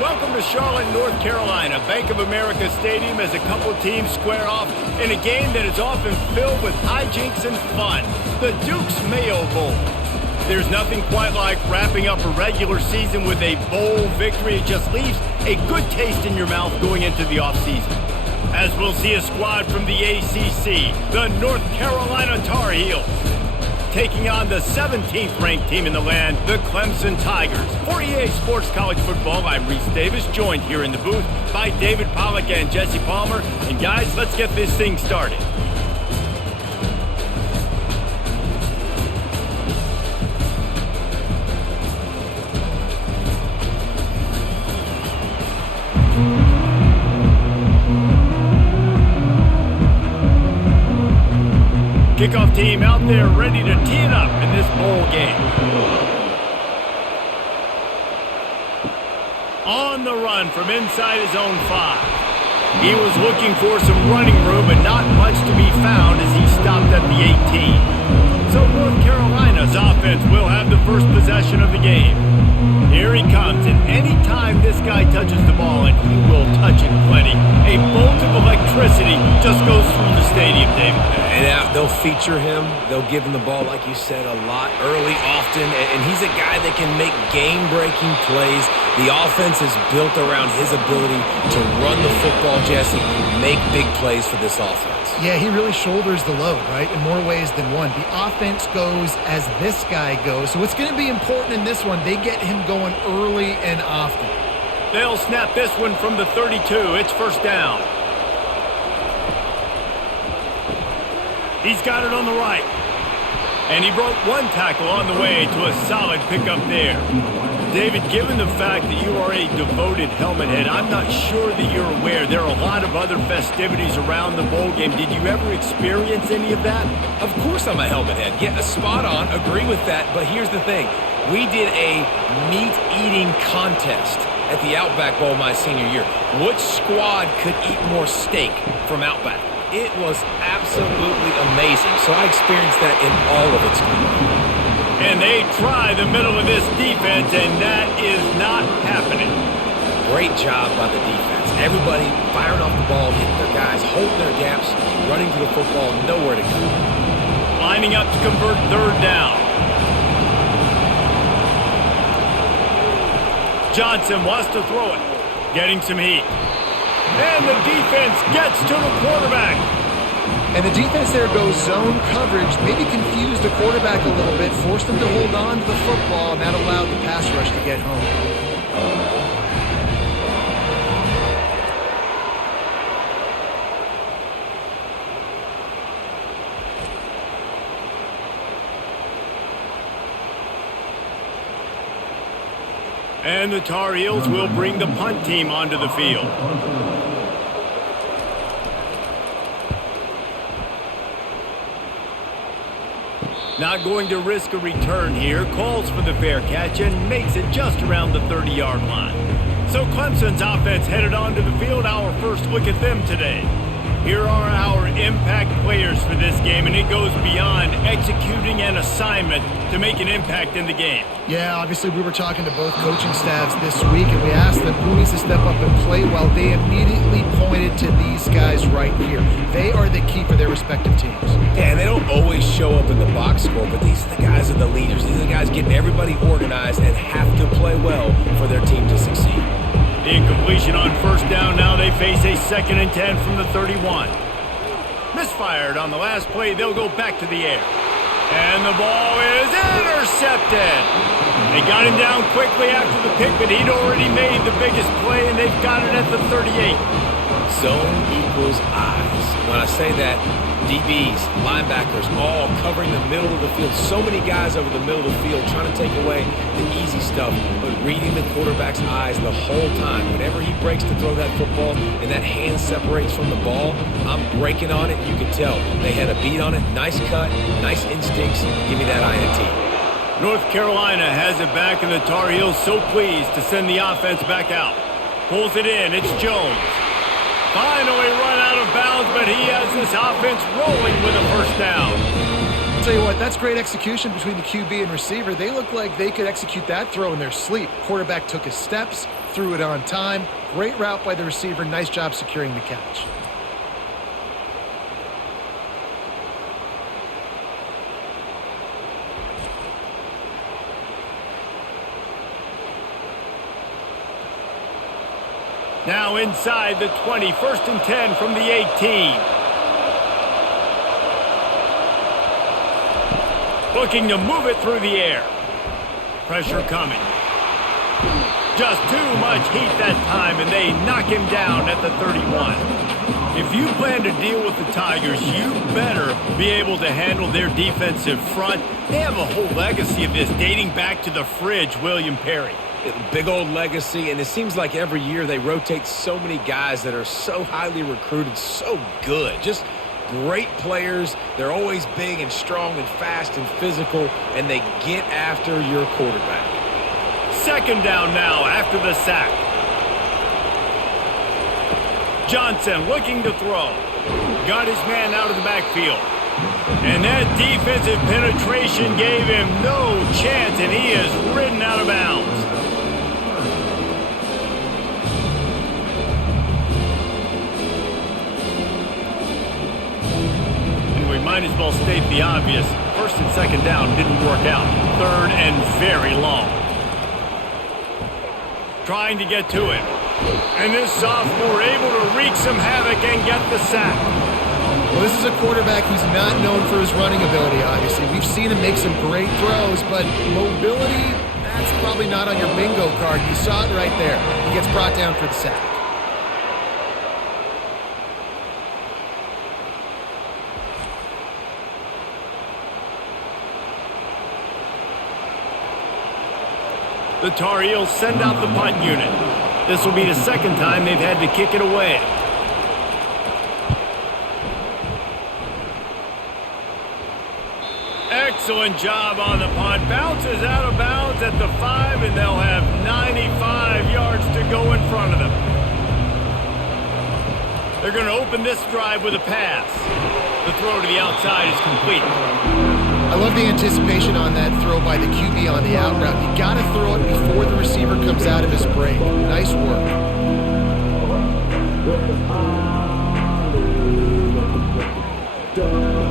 Welcome to Charlotte, North Carolina. Bank of America Stadium as a couple teams square off in a game that is often filled with hijinks and fun. The Duke's Mayo Bowl. There's nothing quite like wrapping up a regular season with a bowl victory. It just leaves a good taste in your mouth going into the offseason. As we'll see a squad from the ACC, the North Carolina Tar Heels, taking on the 17th ranked team in the land, the Clemson Tigers. For EA Sports College Football, I'm Reese Davis, joined here in the booth by David Pollack and Jesse Palmer. And guys, let's get this thing started. Kickoff team out there ready to tee it up in this bowl game. On the run from inside his own 5. He was looking for some running room, but not much to be found as he stopped at the 18. So North Carolina's offense will have the first possession of the game. Here he comes, and anytime this guy touches the ball, and he will touch it plenty, a bolt of electricity just goes through the stadium, David. And they'll feature him. They'll give him the ball, like you said, a lot, early, often. And he's a guy that can make game-breaking plays. The offense is built around his ability to run the football, Jesse, make big plays for this offense. Yeah, he really shoulders the load, right, in more ways than one. The offense goes as this guy goes. So it's going to be important in this one. They get him going early and often. They'll snap this one from the 32. It's first down. He's got it on the right. And he broke one tackle on the way to a solid pickup there. David, given the fact that you are a devoted helmet head, I'm not sure that you're aware there are a lot of other festivities around the bowl game. Did you ever experience any of that? Of course I'm a helmet head. Yeah, spot on. Agree with that. But here's the thing. We did a meat-eating contest at the Outback Bowl my senior year. Which squad could eat more steak from Outback? It was absolutely amazing. So I experienced that in all of its glory. And they try the middle of this defense, and that is not happening. Great job by the defense. Everybody firing off the ball, hitting their guys, holding their gaps, running to the football, nowhere to go. Lining up to convert third down. Johnson wants to throw it, getting some heat. And the defense gets to the quarterback. And the defense there goes zone coverage, maybe confused the quarterback a little bit, forced him to hold on to the football, and that allowed the pass rush to get home. And the Tar Heels will bring the punt team onto the field. Not going to risk a return here. Calls for the fair catch and makes it just around the 30-yard line. So Clemson's offense headed onto the field. Our first look at them today. Here are our impact players for this game, and it goes beyond executing an assignment to make an impact in the game. Yeah, obviously we were talking to both coaching staffs this week, and we asked them who needs to step up and play well. They immediately pointed to these guys right here. They are the key for their respective teams. Yeah, and they don't always show up in the box score, but these are the guys are the leaders. These are the guys getting everybody organized and have to play well for their team to succeed. Incompletion on first down. Now they face a 2nd and 10 from the 31. Misfired on the last play. They'll go back to the air. And the ball is intercepted. They got him down quickly after the pick, but he'd already made the biggest play, and they've got it at the 38. Zone equals eyes. When I say that, DBs, linebackers, all covering the middle of the field. So many guys over the middle of the field trying to take away the easy stuff, but reading the quarterback's eyes the whole time. Whenever he breaks to throw that football and that hand separates from the ball, I'm breaking on it. You can tell. They had a beat on it. Nice cut, nice instincts. Give me that INT. North Carolina has it back, and the Tar Heels so pleased to send the offense back out. Pulls it in. It's Jones. Finally run out of bounds, but he has this offense rolling with a first down. I'll tell you what, that's great execution between the QB and receiver. They look like they could execute that throw in their sleep. Quarterback took his steps, threw it on time. Great route by the receiver. Nice job securing the catch. Now inside the 20, 1st and 10 from the 18. Looking to move it through the air. Pressure coming. Just too much heat that time, and they knock him down at the 31. If you plan to deal with the Tigers, you better be able to handle their defensive front. They have a whole legacy of this dating back to the fridge, William Perry. Big old legacy, and it seems like every year they rotate so many guys that are so highly recruited, so good. Just great players. They're always big and strong and fast and physical, and they get after your quarterback. 2nd down now after the sack. Johnson looking to throw. Got his man out of the backfield. And that defensive penetration gave him no chance, and he is ridden out of bounds. Might as well state the obvious. 1st and 2nd down didn't work out. 3rd and very long. Trying to get to it. And this sophomore able to wreak some havoc and get the sack. Well, this is a quarterback who's not known for his running ability, obviously. We've seen him make some great throws, but mobility, that's probably not on your bingo card. You saw it right there. He gets brought down for the sack. The Tar Heels send out the punt unit. This will be the 2nd time they've had to kick it away. Excellent job on the punt. Bounces out of bounds at the 5, and they'll have 95 yards to go in front of them. They're going to open this drive with a pass. The throw to the outside is complete. I love the anticipation on that throw by the QB on the out route. You got to throw it before the receiver comes out of his break. Nice work.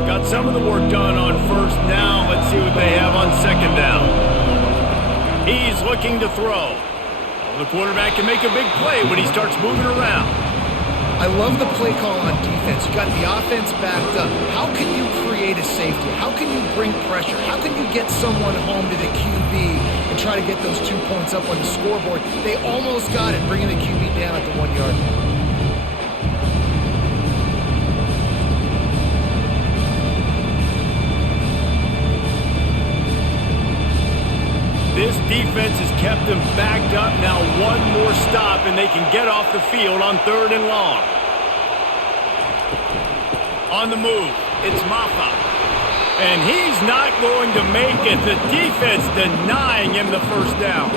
Got some of the work done on 1st down. Let's see what they have on 2nd down. He's looking to throw. The quarterback can make a big play when he starts moving around. I love the play call on defense. You got the offense backed up. How can you create a safety? How can you bring pressure? How can you get someone home to the QB and try to get those 2 points up on the scoreboard? They almost got it, bringing the QB down at the 1-yard line. This defense has kept them backed up. Now one more stop, and they can get off the field on 3rd and long. On the move, it's Maffa. And he's not going to make it. The defense denying him the 1st down.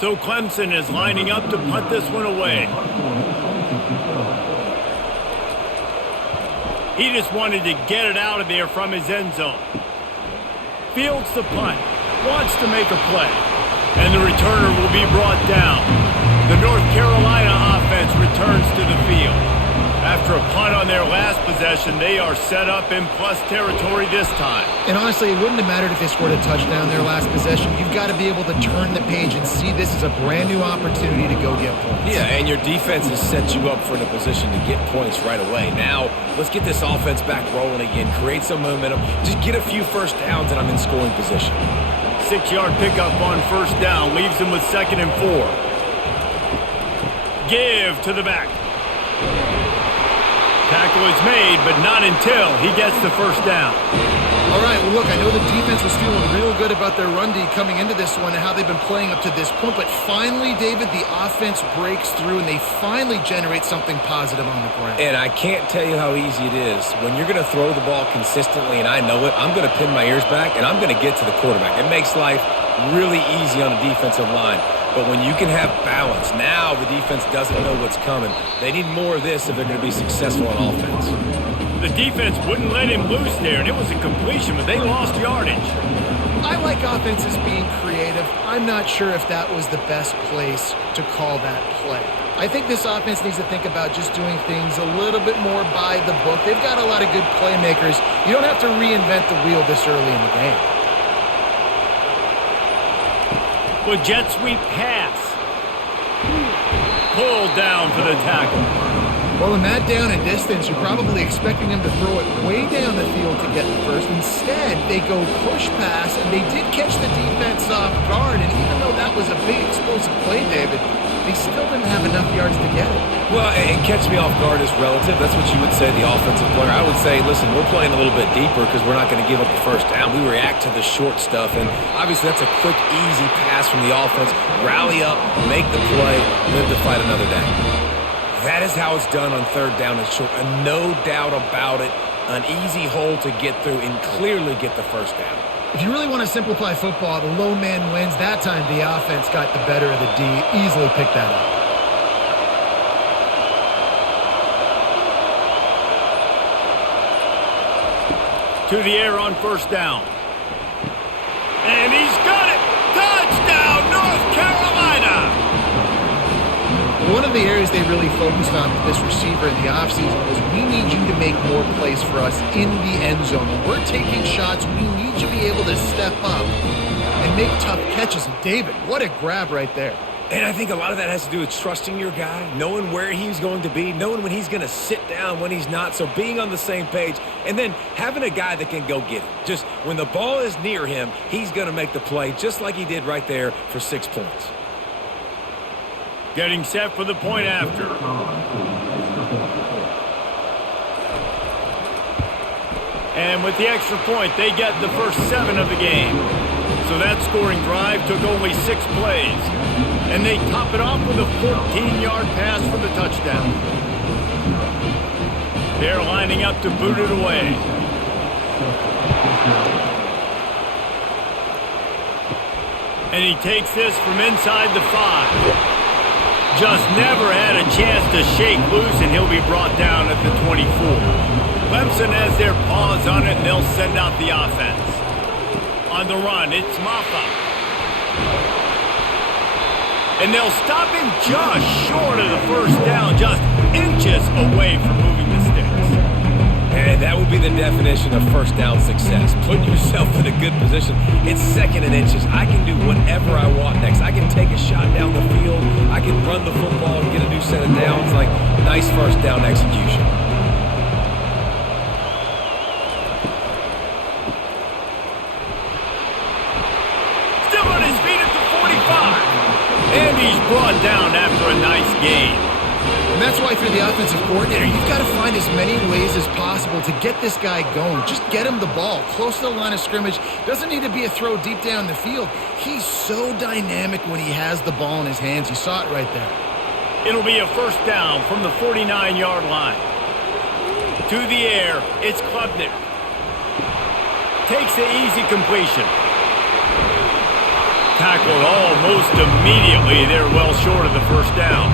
So Clemson is lining up to punt this one away. He just wanted to get it out of there from his end zone. Fields the punt. Wants to make a play. And the returner will be brought down. The North Carolina offense returns to the field. After a punt on their last possession, they are set up in plus territory this time. And honestly, it wouldn't have mattered if they scored a touchdown their last possession. You've got to be able to turn the page and see this as a brand new opportunity to go get points. Yeah, and your defense has set you up for the position to get points right away. Now, let's get this offense back rolling again, create some momentum, just get a few 1st downs, and I'm in scoring position. 6-yard pickup on 1st down, leaves him with 2nd and 4. Give to the back. Tackle is made, but not until he gets the 1st down. All right, well, look, I know the defense was feeling real good about their run D coming into this one and how they've been playing up to this point, but finally, David, the offense breaks through and they finally generate something positive on the ground. And I can't tell you how easy it is. When you're going to throw the ball consistently, and I know it, I'm going to pin my ears back, and I'm going to get to the quarterback. It makes life really easy on the defensive line. But when you can have balance, now the defense doesn't know what's coming. They need more of this if they're going to be successful on offense. The defense wouldn't let him loose there, and it was a completion, but they lost yardage. I like offenses being creative. I'm not sure if that was the best place to call that play. I think this offense needs to think about just doing things a little bit more by the book. They've got a lot of good playmakers. You don't have to reinvent the wheel this early in the game. Well, jet sweep pass. Pulled down for the tackle. Well, in that down and distance, you're probably expecting him to throw it way down the field to get the first. Instead, they go push pass, and they did catch the defense off guard. And even though that was a big explosive play, David, they still didn't have enough yards to get it. Well, and catch me off guard is relative. That's what you would say, the offensive player. I would say, listen, we're playing a little bit deeper because we're not going to give up the first down. We react to the short stuff, and obviously that's a quick, easy pass from the offense. Rally up, make the play, live to fight another day. That is how it's done on third down and short, and no doubt about it, an easy hole to get through and clearly get the first down. If you really want to simplify football, the low man wins. That time the offense got the better of the D. Easily picked that up. To the air on first down. And he's got it! Touchdown, North Carolina! One of the areas they really focused on with this receiver in the offseason was we need you to make more plays for us in the end zone. When we're taking shots, we need you to be able to step up and make tough catches. And David, what a grab right there. And I think a lot of that has to do with trusting your guy, knowing where he's going to be, knowing when he's going to sit down, when he's not, so being on the same page, and then having a guy that can go get it. Just when the ball is near him, he's going to make the play just like he did right there for 6 points. Getting set for the point after. And with the extra point, they get the first 7 of the game. So that scoring drive took only 6 plays. And they top it off with a 14-yard pass for the touchdown. They're lining up to boot it away. And he takes this from inside the 5. Just never had a chance to shake loose, and he'll be brought down at the 24. Clemson has their paws on it, and they'll send out the offense. On the run, it's Maffa. And they'll stop him just short of the first down, just inches away from moving the sticks. And that would be the definition of first down success. Put yourself in a good position. It's 2nd and inches. I can do whatever I want next. I can take a shot down the field. I can run the football and get a new set of downs. Like, nice first down execution. Still on his feet at the 45. And he's brought down after a nice gain. And that's why, if you're the offensive coordinator, you've got to find as many ways as possible to get this guy going. Just get him the ball close to the line of scrimmage. Doesn't need to be a throw deep down the field. He's so dynamic when he has the ball in his hands. You saw it right there. It'll be a first down from the 49-yard line. To the air, it's Klubnik. Takes the easy completion. Tackled almost immediately. They're well short of the first down.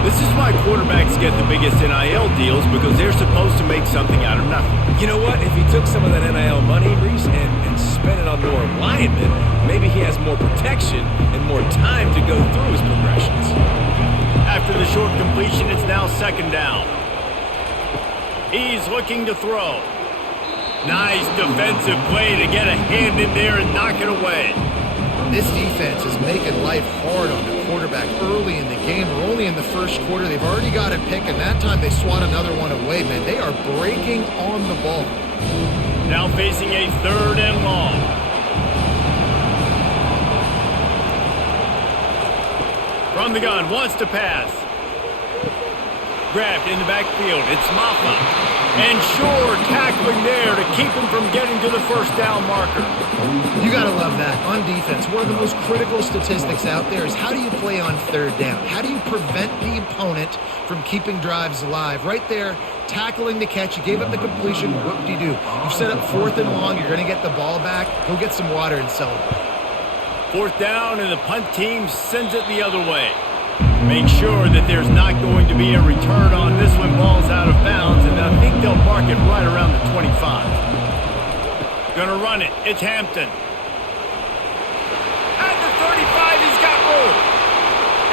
This is why quarterbacks get the biggest NIL deals, because they're supposed to make something out of nothing. You know what? If he took some of that NIL money, Reese, and spent it on more linemen, maybe he has more protection and more time to go through his progressions. After the short completion, it's now 2nd down. He's looking to throw. Nice defensive play to get a hand in there and knock it away. This defense is making life hard on the quarterback early in the game. We're only in the first quarter. They've already got a pick, and that time they swat another one away, man. They are breaking on the ball. Now facing a 3rd and long. From the gun, wants to pass. Grabbed in the backfield. It's Maffa. And Shore tackling there to keep him from getting to the first down marker. You got to love that. On defense, one of the most critical statistics out there is how do you play on 3rd down? How do you prevent the opponent from keeping drives alive? Right there, tackling the catch. You gave up the completion. What do? You've set up 4th and long. You're going to get the ball back. Go get some water and celebrate. 4th down, and the punt team sends it the other way. Make sure that there's not going to be a return on this when ball's out of bounds, and I think they'll mark mark it right around the 25. Gonna run it. It's Hampton. At the 35, he's got room.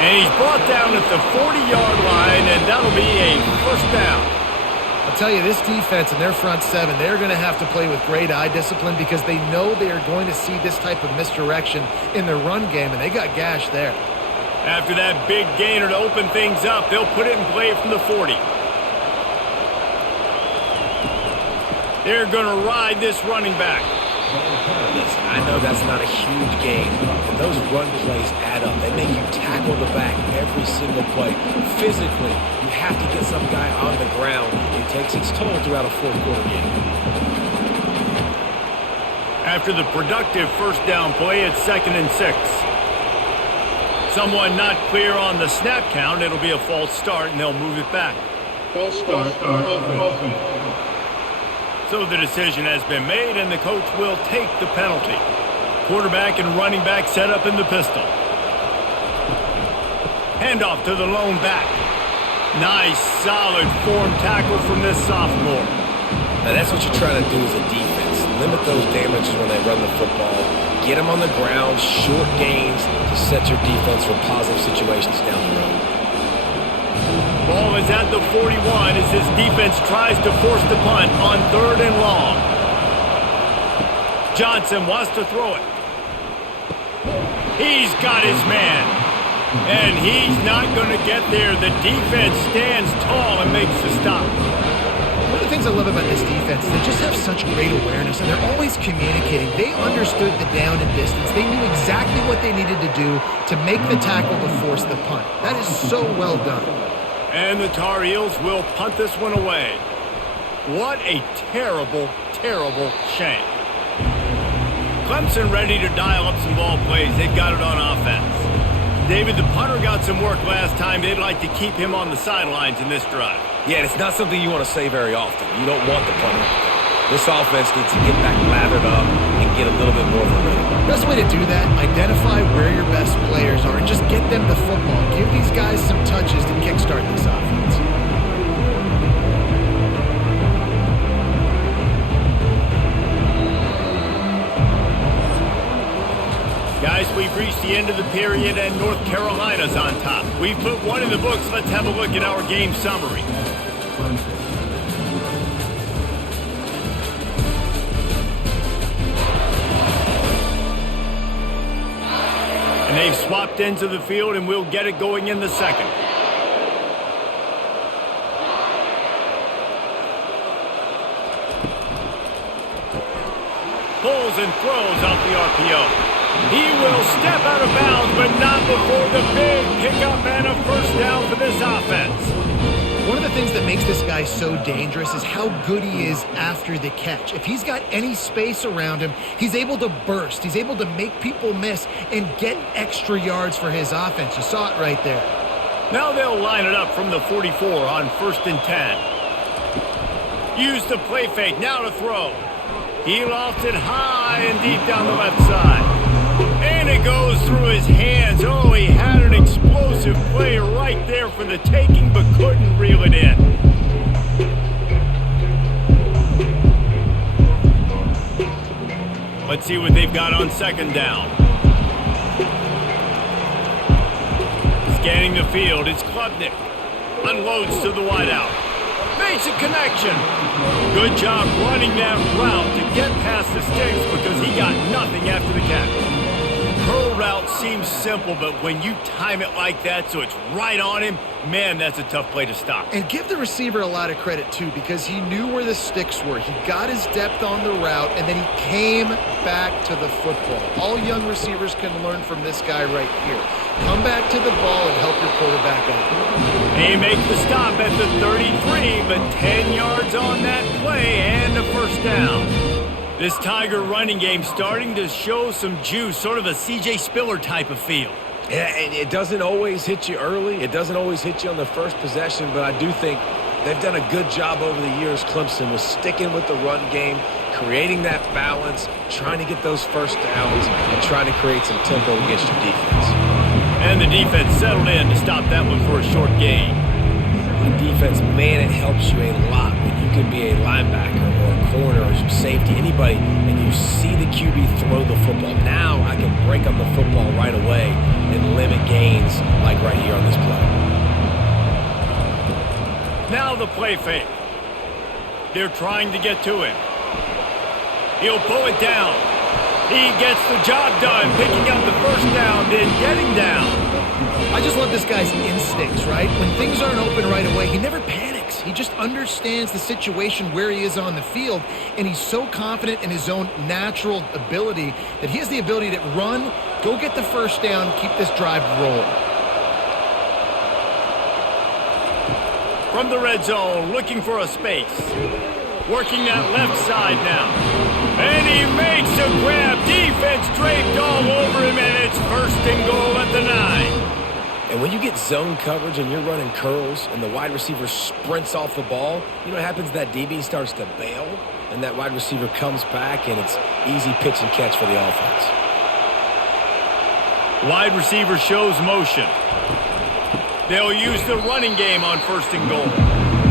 And he's brought down at the 40-yard line, and that'll be a first down. I'll tell you, this defense and their front seven, they're going to have to play with great eye discipline because they know they are going to see this type of misdirection in their run game, and they got gashed there. After that big gainer to open things up, they'll put it in play from the 40. They're going to ride this running back. Listen, I know that's not a huge game, but those run plays add up. They make you tackle the back every single play. Physically, you have to get some guy on the ground. It takes its toll throughout a fourth-quarter game. After the productive first down play, it's 2nd and 6. Someone not clear on the snap count. It'll be a false start, and they'll move it back. False start. So the decision has been made, and the coach will take the penalty. Quarterback and running back set up in the pistol. Handoff to the lone back. Nice, solid form tackle from this sophomore. Now that's what you're trying to do as a defense. Limit those damages when they run the football. Get them on the ground, short gains to set your defense for positive situations down the road. Ball is at the 41 as this defense tries to force the punt on 3rd and long. Johnson wants to throw it. He's got his man. And he's not going to get there. The defense stands tall and makes the stop. One of the things I love about this defense is they just have such great awareness, and they're always communicating. They understood the down and distance. They knew exactly what they needed to do to make the tackle to force the punt. That is so well done. And the Tar Heels will punt this one away. What a terrible, terrible shame. Clemson ready to dial up some ball plays. They've got it on offense. David, the punter got some work last time. They'd like to keep him on the sidelines in this drive. Yeah, it's not something you want to say very often. You don't want the punter. This offense needs to get back lathered up and get a little bit more of a rhythm. Best way to do that, identify where your best players are and just get them the football. Give these guys some touches to kickstart this offense. Guys, we've reached the end of the period and North Carolina's on top. We've put one in the books. Let's have a look at our game summary. And they've swapped into the field, and we'll get it going in the second. Pulls and throws off the RPO. He will step out of bounds, but not before the big pickup and a first down for this offense. One of the things that makes this guy so dangerous is how good he is after the catch. If he's got any space around him, he's able to burst. He's able to make people miss and get extra yards for his offense. You saw it right there. Now they'll line it up from the 44 on 1st and 10. Use the play fake, now to throw. He lofts it high and deep down the left side. And it goes through his hands. Oh, he had an explosive play right there for the taking, but couldn't reel it in. Let's see what they've got on 2nd down. Scanning the field, it's Klubnik. Unloads to the wideout. Makes a connection. Good job running that route to get past the sticks because he got nothing after the catch. Curl route seems simple, but when you time it like that so it's right on him, man, that's a tough play to stop. And give the receiver a lot of credit, too, because he knew where the sticks were. He got his depth on the route, and then he came back to the football. All young receivers can learn from this guy right here. Come back to the ball and help your quarterback out. They make the stop at the 33, but 10 yards on that play and a first down. This Tiger running game starting to show some juice, sort of a C.J. Spiller type of feel. Yeah, and it doesn't always hit you early. It doesn't always hit you on the first possession, but I do think they've done a good job over the years, Clemson, with sticking with the run game, creating that balance, trying to get those first downs, and trying to create some tempo against your defense. And the defense settled in to stop that one for a short gain. The defense, man, it helps you a lot when you you can be a linebacker or a corner or safety, anybody, and you see the QB throw the football. Now I can break up the football right away and limit gains like right here on this play. Now the play fake. They're trying to get to him. He'll pull it down. He gets the job done, picking up the first down, then getting down. I just love this guy's instincts, right? When things aren't open right away, he never panics. He just understands the situation where he is on the field, and he's so confident in his own natural ability that he has the ability to run, go get the first down, keep this drive rolling. From the red zone, looking for a space. Working that left side now. And he makes a grab. Defense draped all over him, and it's 1st and goal at the 9. And when you get zone coverage and you're running curls and the wide receiver sprints off the ball, you know what happens? That DB starts to bail, and that wide receiver comes back, and it's easy pitch and catch for the offense. Wide receiver shows motion. They'll use the running game on 1st and goal.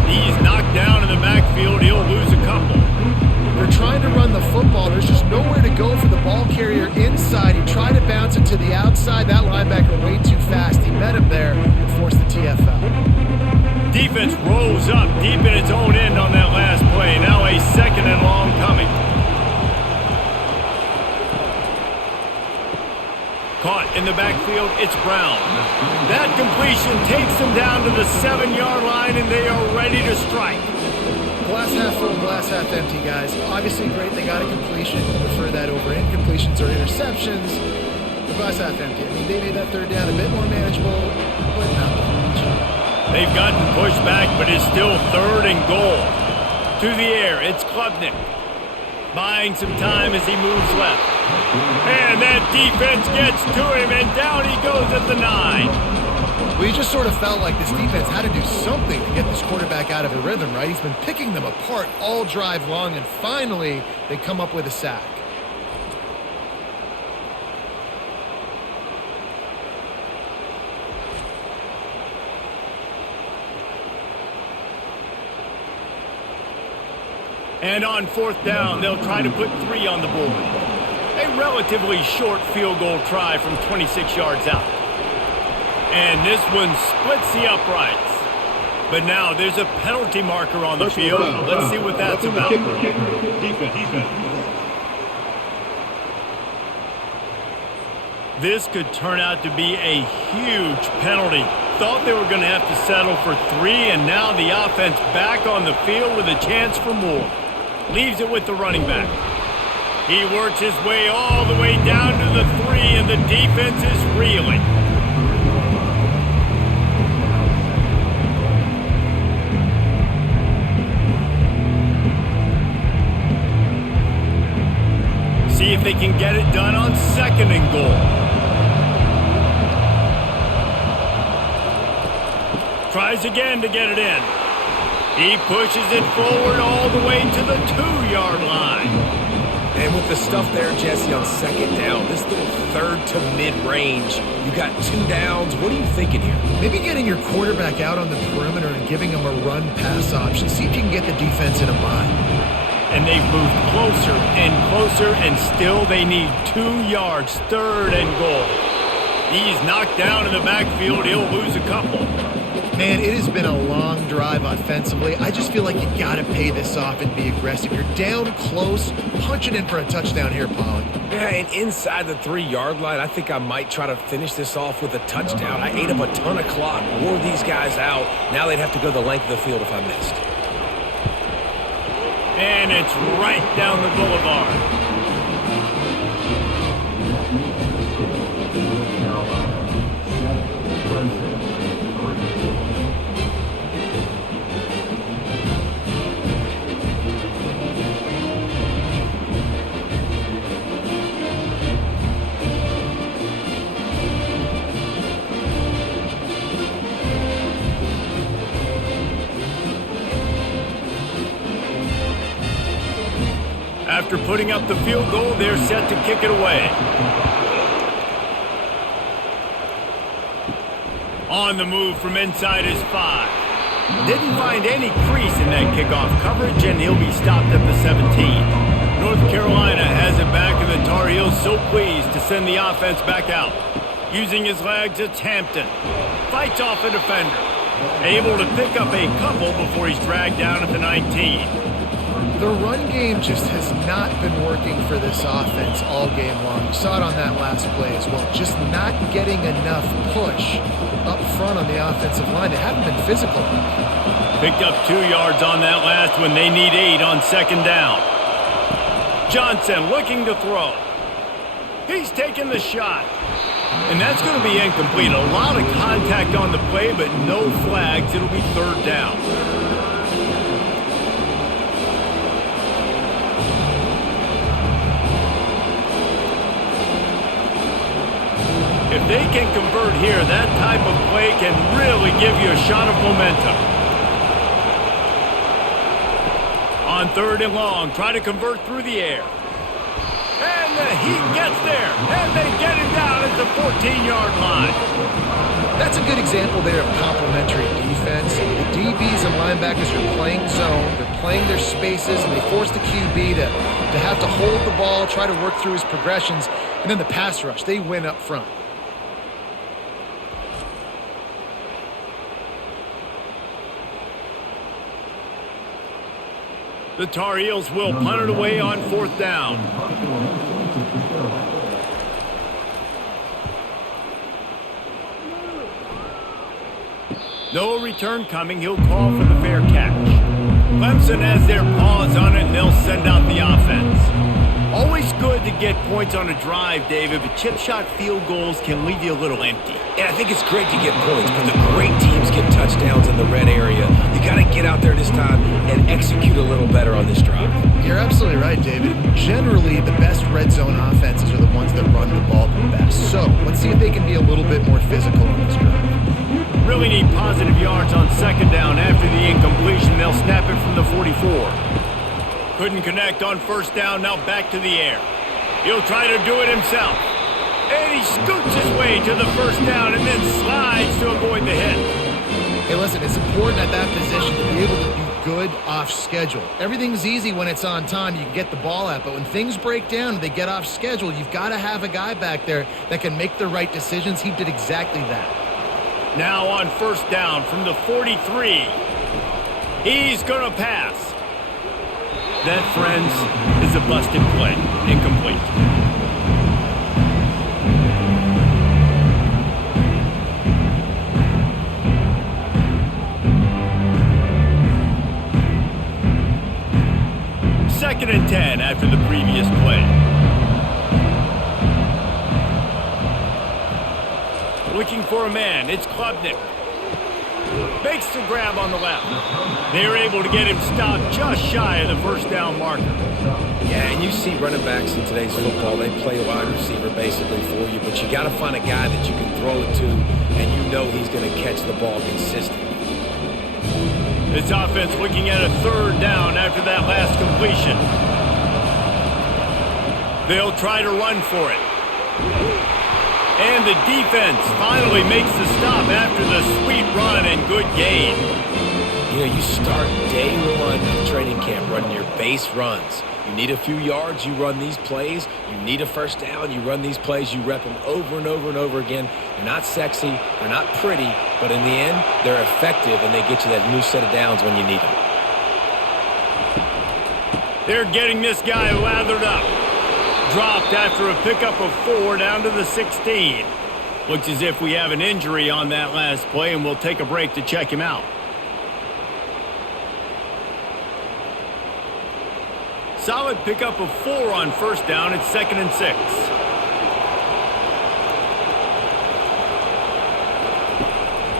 He's knocked down in the backfield. He'll lose a couple. They're trying to run the football. There's just nowhere to go for the ball carrier inside. He tried to bounce it to the outside. That linebacker way too fast. He met him there and forced the TFL. Defense rolls up deep in its own end on that last play. Now a 2nd and long coming. Caught in the backfield, it's Brown. That completion takes them down to the 7-yard line, and they are ready to strike. Glass half full, glass half empty, guys. Obviously great they got a completion. Prefer that over incompletions or interceptions. The glass half empty. I mean, they made that 3rd down a bit more manageable, but not much. They've gotten pushed back, but it's still 3rd and goal. To the air, it's Klubnik. Buying some time as he moves left. And that defense gets to him, and down he goes at the 9. Well, you just sort of felt like this defense had to do something to get this quarterback out of a rhythm, right? He's been picking them apart all drive long, and finally they come up with a sack. And on 4th down, they'll try to put 3 on the board. A relatively short field goal try from 26 yards out. And this one splits the uprights. But now there's a penalty marker on the field. Let's see what that's about. Defense. This could turn out to be a huge penalty. Thought they were going to have to settle for 3, and now the offense back on the field with a chance for more. Leaves it with the running back. He works his way all the way down to the 3, and the defense is reeling. See if they can get it done on 2nd and goal. Tries again to get it in. He pushes it forward all the way to the 2-yard line. And with the stuff there, Jesse, on 2nd down, this little 3rd to mid-range, you got 2 downs. What are you thinking here? Maybe getting your quarterback out on the perimeter and giving him a run-pass option. See if you can get the defense in a bind. And they've moved closer and closer, and still they need 2 yards, 3rd and goal. He's knocked down in the backfield. He'll lose a couple. Man, it has been a long drive offensively. I just feel like you got to pay this off and be aggressive. You're down close. Punch it in for a touchdown here, Pollard. Yeah, and inside the 3-yard line, I think I might try to finish this off with a touchdown. I ate up a ton of clock, wore these guys out. Now they'd have to go the length of the field if I missed. And it's right down the boulevard. After putting up the field goal, they're set to kick it away. On the move from inside his 5. Didn't find any crease in that kickoff coverage, and he'll be stopped at the 17. North Carolina has it back, and the Tar Heels so pleased to send the offense back out. Using his legs, it's Hampton. Fights off a defender. Able to pick up a couple before he's dragged down at the 19. The run game just has not been working for this offense all game long. You saw it on that last play as well. Just not getting enough push up front on the offensive line. They haven't been physical enough. Picked up 2 yards on that last one. They need 8 on second down. Johnson looking to throw. He's taking the shot. And that's going to be incomplete. A lot of contact on the play, but no flags. It'll be third down. If they can convert here, that type of play can really give you a shot of momentum. On third and long, try to convert through the air. And he gets there, and they get him down at the 14-yard line. That's a good example there of complementary defense. The DBs and linebackers are playing zone, they're playing their spaces, and they force the QB to have to hold the ball, try to work through his progressions, and then the pass rush, they win up front. The Tar Heels will punt it away on fourth down. No return coming. He'll call for the fair catch. Clemson has their paws on it, and they'll send out the offense. Always good to get points on a drive, David, but chip shot field goals can leave you a little empty. And I think it's great to get points, but the great teams get touchdowns in the red area. You got to get out there this time and execute a little better on this drive. You're absolutely right, David. Generally, the best red zone offenses are the ones that run the ball the best. So let's see if they can be a little bit more physical on this drive. Really need positive yards on second down. After the incompletion, they'll snap it from the 44. Couldn't connect on first down, now back to the air. He'll try to do it himself. And he scoots his way to the first down and then slides to avoid the hit. Hey, listen, it's important at that position to be able to be good off schedule. Everything's easy when it's on time. You can get the ball out. But when things break down and they get off schedule, you've got to have a guy back there that can make the right decisions. He did exactly that. Now on first down from the 43. He's going to pass. That, friends, is a busted play. Incomplete. Second and 10 after the previous play. Looking for a man. It's Klubnik. Makes the grab on the left. They're able to get him stopped just shy of the first down marker. Yeah, and you see running backs in today's football, they play a wide receiver basically for you, but you got to find a guy that you can throw it to, and you know he's going to catch the ball consistently. This offense looking at a third down after that last completion. They'll try to run for it. And the defense finally makes the stop after the sweet run and good gain. You know, you start day one of training camp running your base runs. You need a few yards, you run these plays. You need a first down, you run these plays. You rep them over and over and over again. They're not sexy, they're not pretty, but in the end, they're effective, and they get you that new set of downs when you need them. They're getting this guy lathered up. Dropped after a pickup of 4 down to the 16. Looks as if we have an injury on that last play, and we'll take a break to check him out. Solid pickup of 4 on first down. It's 2nd and 6.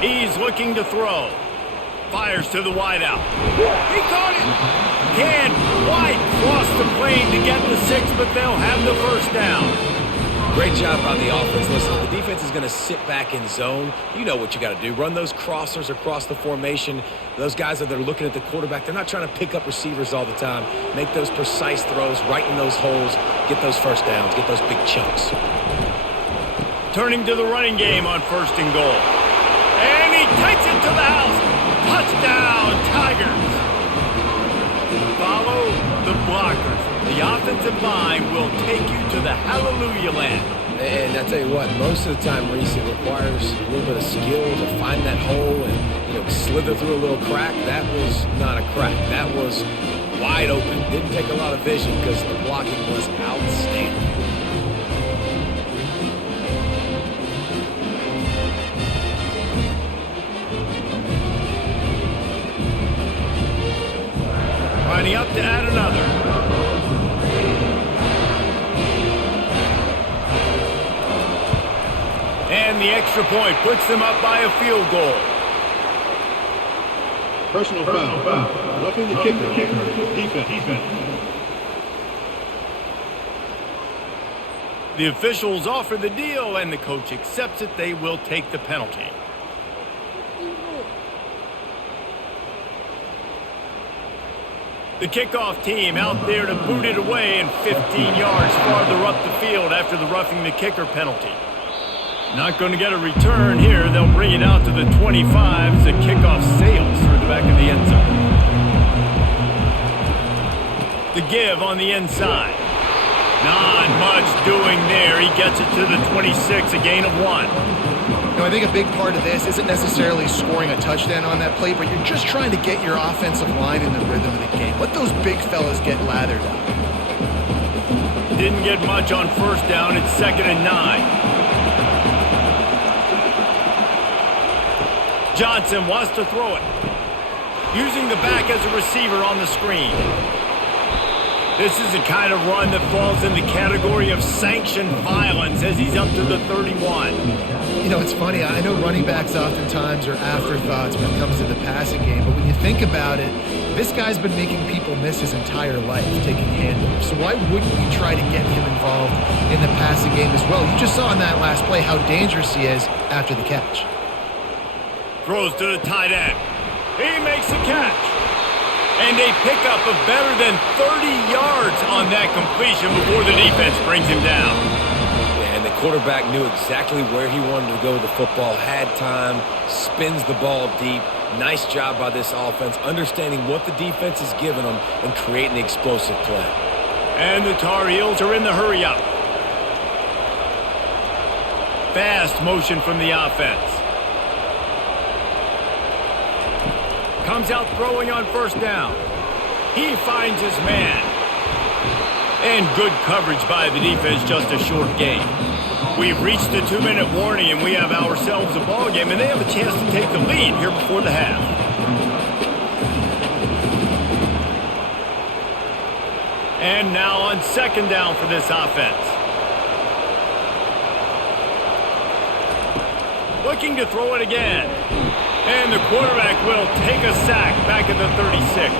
He's looking to throw. Fires to the wideout. He caught it. Can't quite cross the plane to get the 6, but they'll have the first down. Great job by the offense. Listen, the defense is going to sit back in zone. You know what you got to do. Run those crossers across the formation. Those guys that are looking at the quarterback, they're not trying to pick up receivers all the time. Make those precise throws, right in those holes, get those first downs, get those big chunks. Turning to the running game on 1st and goal. And he takes it to the house. Touchdown, Tigers! Follow the blockers. The offensive line will take you to the hallelujah land. And I tell you what, most of the time, Reese, it requires a little bit of skill to find that hole and, slither through a little crack. That was not a crack. That was wide open. Didn't take a lot of vision because the blocking was outstanding. Lining up to add another. And the extra point puts them up by a field goal. Personal foul. Roughing the kicker. Defense. The officials offer the deal, and the coach accepts it. They will take the penalty. The kickoff team out there to boot it away and 15 yards farther up the field after the roughing the kicker penalty. Not going to get a return here. They'll bring it out to the 25 as the kickoff sails through the back of the end zone. The give on the inside. Not much doing there. He gets it to the 26, a gain of 1. I think a big part of this isn't necessarily scoring a touchdown on that play, but you're just trying to get your offensive line in the rhythm of the game. Let those big fellas get lathered up. Didn't get much on first down. It's 2nd and 9. Johnson wants to throw it. Using the back as a receiver on the screen. This is the kind of run that falls in the category of sanctioned violence as he's up to the 31. It's funny. I know running backs oftentimes are afterthoughts when it comes to the passing game, but when you think about it, this guy's been making people miss his entire life taking handoffs. So why wouldn't you try to get him involved in the passing game as well? You just saw in that last play how dangerous he is after the catch. Throws to the tight end. He makes the catch. And a pickup of better than 30 yards on that completion before the defense brings him down. And the quarterback knew exactly where he wanted to go with the football, had time, spins the ball deep. Nice job by this offense, understanding what the defense is giving them and creating the explosive play. And the Tar Heels are in the hurry-up. Fast motion from the offense. Comes out throwing on first down. He finds his man. And good coverage by the defense, just a short gain. We've reached the 2-minute warning, and we have ourselves a ball game, and they have a chance to take the lead here before the half. And now on 2nd down for this offense. Looking to throw it again. And the quarterback will take a sack back at the 36.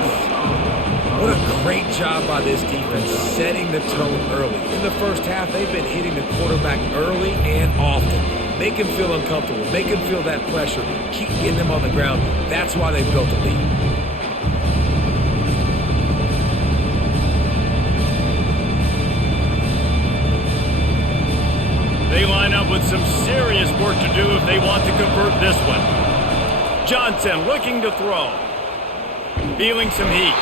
What a great job by this defense setting the tone early. In the first half, they've been hitting the quarterback early and often. Make him feel uncomfortable. Make him feel that pressure. Keep getting them on the ground. That's why they built the lead. They line up with some serious work to do if they want to convert this one. Johnson looking to throw. Feeling some heat.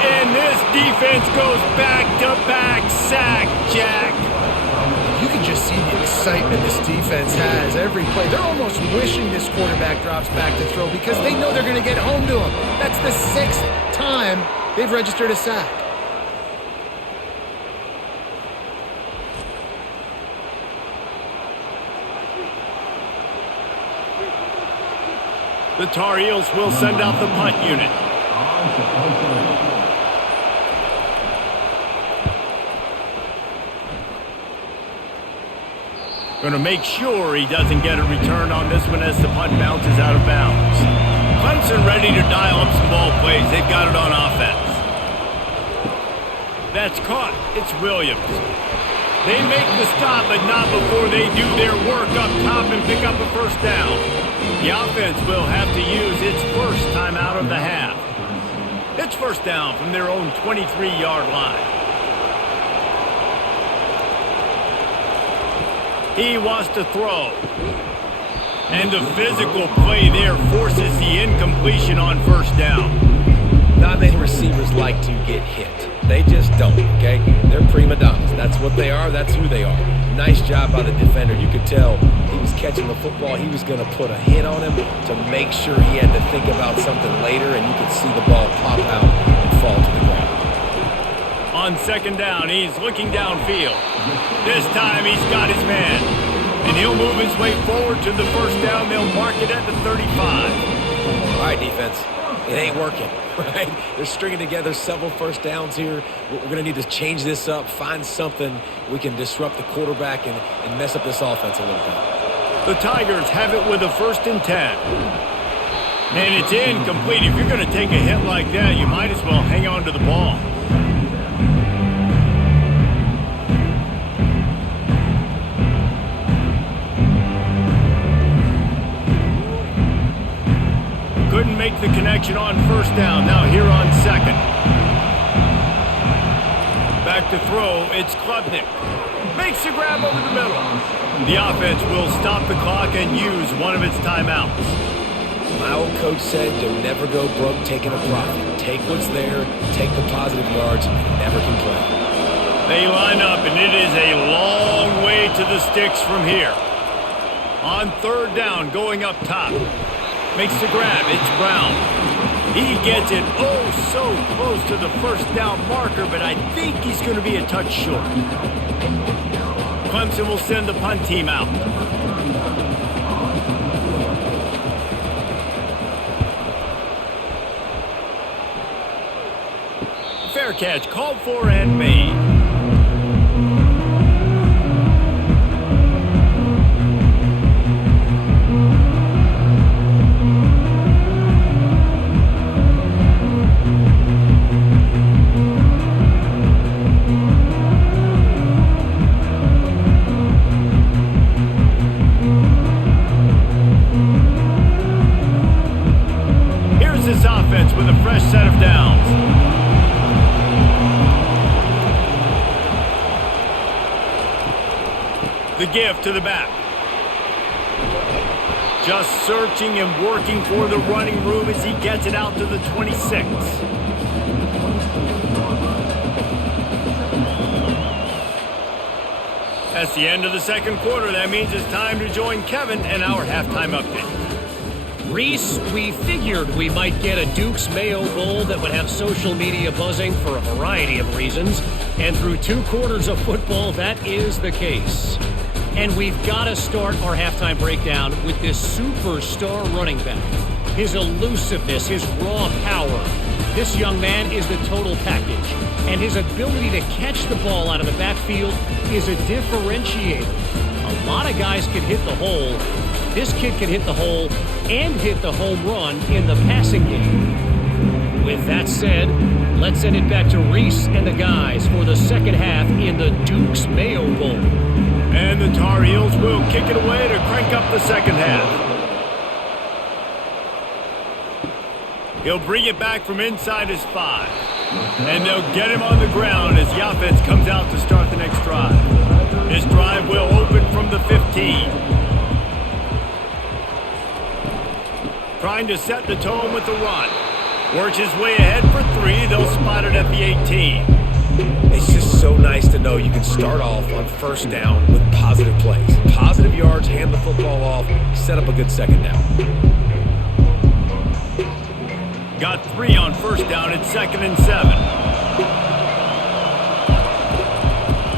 And this defense goes back-to-back sack, Jack. You can just see the excitement this defense has every play. They're almost wishing this quarterback drops back to throw because they know they're going to get home to him. That's the 6th time they've registered a sack. The Tar Heels will send out the punt unit. Going to make sure he doesn't get a return on this one as the punt bounces out of bounds. Clemson ready to dial up some ball plays. They've got it on offense. That's caught. It's Williams. They make the stop, but not before they do their work up top and pick up a first down. The offense will have to use its first timeout of the half. It's first down from their own 23-yard line. He wants to throw. And the physical play there forces the incompletion on first down. Not many receivers like to get hit. They just don't, okay? They're prima donnas. That's what they are. That's who they are. Nice job by the defender. You could tell he was catching the football. He was going to put a hit on him to make sure he had to think about something later, and you could see the ball pop out and fall to the ground. On second down, he's looking downfield. This time he's got his man. And he'll move his way forward to the first down. They'll mark it at the 35. All right, defense. It ain't working, right? They're stringing together several first downs here. We're going to need to change this up, find something we can disrupt the quarterback and mess up this offense a little bit. The Tigers have it with a 1st and 10. And it's incomplete. If you're going to take a hit like that, you might as well hang on to the ball. Couldn't make the connection on first down. Now here on second. Back to throw. It's Klubnik. Makes a grab over the middle. The offense will stop the clock and use one of its timeouts. My old coach said you'll never go broke taking a profit. Take what's there, take the positive yards, and never complain. They line up, and it is a long way to the sticks from here. On third down, going up top. Makes the grab. It's Brown. He gets it so close to the first down marker, but I think he's going to be a touch short. Clemson will send the punt team out. Fair catch called for and made. With a fresh set of downs. The give to the back. Just searching and working for the running room as he gets it out to the 26. That's the end of the second quarter. That means it's time to join Kevin and our halftime update. Reese, we figured we might get a Duke's Mayo Bowl that would have social media buzzing for a variety of reasons. And through 2 quarters of football, that is the case. And we've got to start our halftime breakdown with this superstar running back. His elusiveness, his raw power. This young man is the total package. And his ability to catch the ball out of the backfield is a differentiator. A lot of guys can hit the hole. This kid can hit the hole and hit the home run in the passing game. With that said, let's send it back to Reese and the guys for the second half in the Duke's Mayo Bowl. And the Tar Heels will kick it away to crank up the second half. He'll bring it back from inside his 5. And they'll get him on the ground as the offense comes out to start the next drive. This drive will open from the 15. Trying to set the tone with the run. Works his way ahead for 3. They'll spot it at the 18. It's just so nice to know you can start off on first down with positive plays. Positive yards, hand the football off, set up a good second down. Got 3 on first down at 2nd and 7.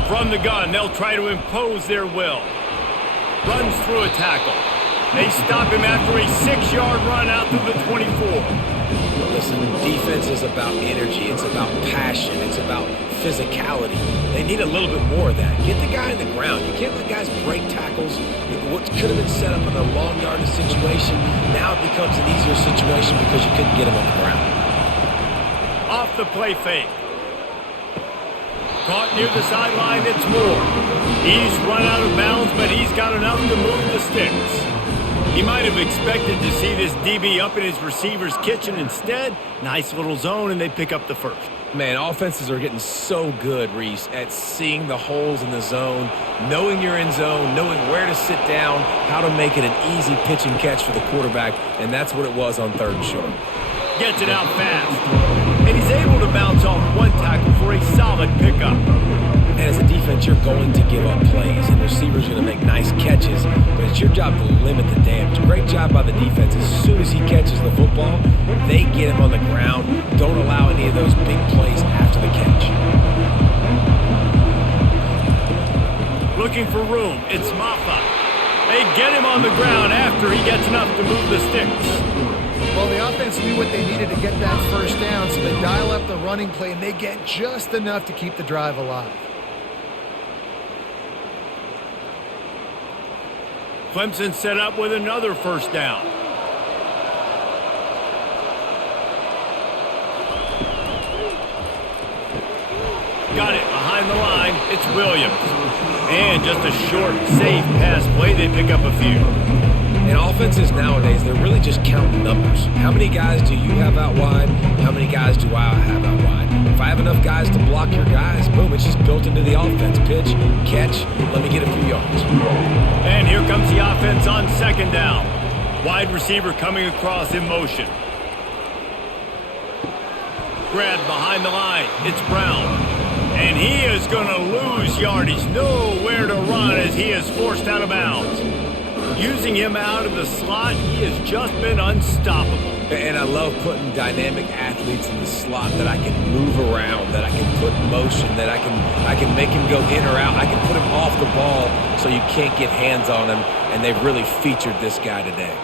From the gun, they'll try to impose their will. Runs through a tackle. They stop him after a 6-yard run out to the 24. Listen, defense is about energy. It's about passion. It's about physicality. They need a little bit more of that. Get the guy in the ground. You can't let guys break tackles. What could have been set up in a long yardage situation, now it becomes an easier situation because you couldn't get him on the ground. Off the play fake. Caught near the sideline, it's Moore. He's run out of bounds, but he's got enough to move the sticks. He might have expected to see this DB up in his receiver's kitchen. Instead, nice little zone, and they pick up the first. Man, offenses are getting so good, Reese, at seeing the holes in the zone, knowing you're in zone, knowing where to sit down, how to make it an easy pitch and catch for the quarterback, and that's what it was on 3rd and short. Gets it out fast, and he's able to bounce off one tackle for a solid pickup. And as a defense, you're going to give up plays, and receivers are going to make nice catches, but it's your job to limit the damage. Great job by the defense. As soon as he catches the football, they get him on the ground. Don't allow any of those big plays after the catch. Looking for room, it's Maffa. They get him on the ground after he gets enough to move the sticks. Well, the offense knew what they needed to get that first down, so they dial up the running play, and they get just enough to keep the drive alive. Clemson set up with another first down. Got it behind the line. It's Williams. And just a short, safe pass play. They pick up a few. In offenses nowadays, they're really just counting numbers. How many guys do you have out wide? How many guys do I have out wide? If I have enough guys to block your guys, boom, it's just built into the offense. Pitch, catch, let me get a few yards. And here comes the offense on 2nd down. Wide receiver coming across in motion. Grabbed behind the line. It's Brown. And he is going to lose yardage. Nowhere to run as he is forced out of bounds. Using him out of the slot, he has just been unstoppable. And I love putting dynamic athletes in the slot that I can move around, that I can put in motion, that I can make him go in or out. I can put him off the ball so you can't get hands on him, and they've really featured this guy today.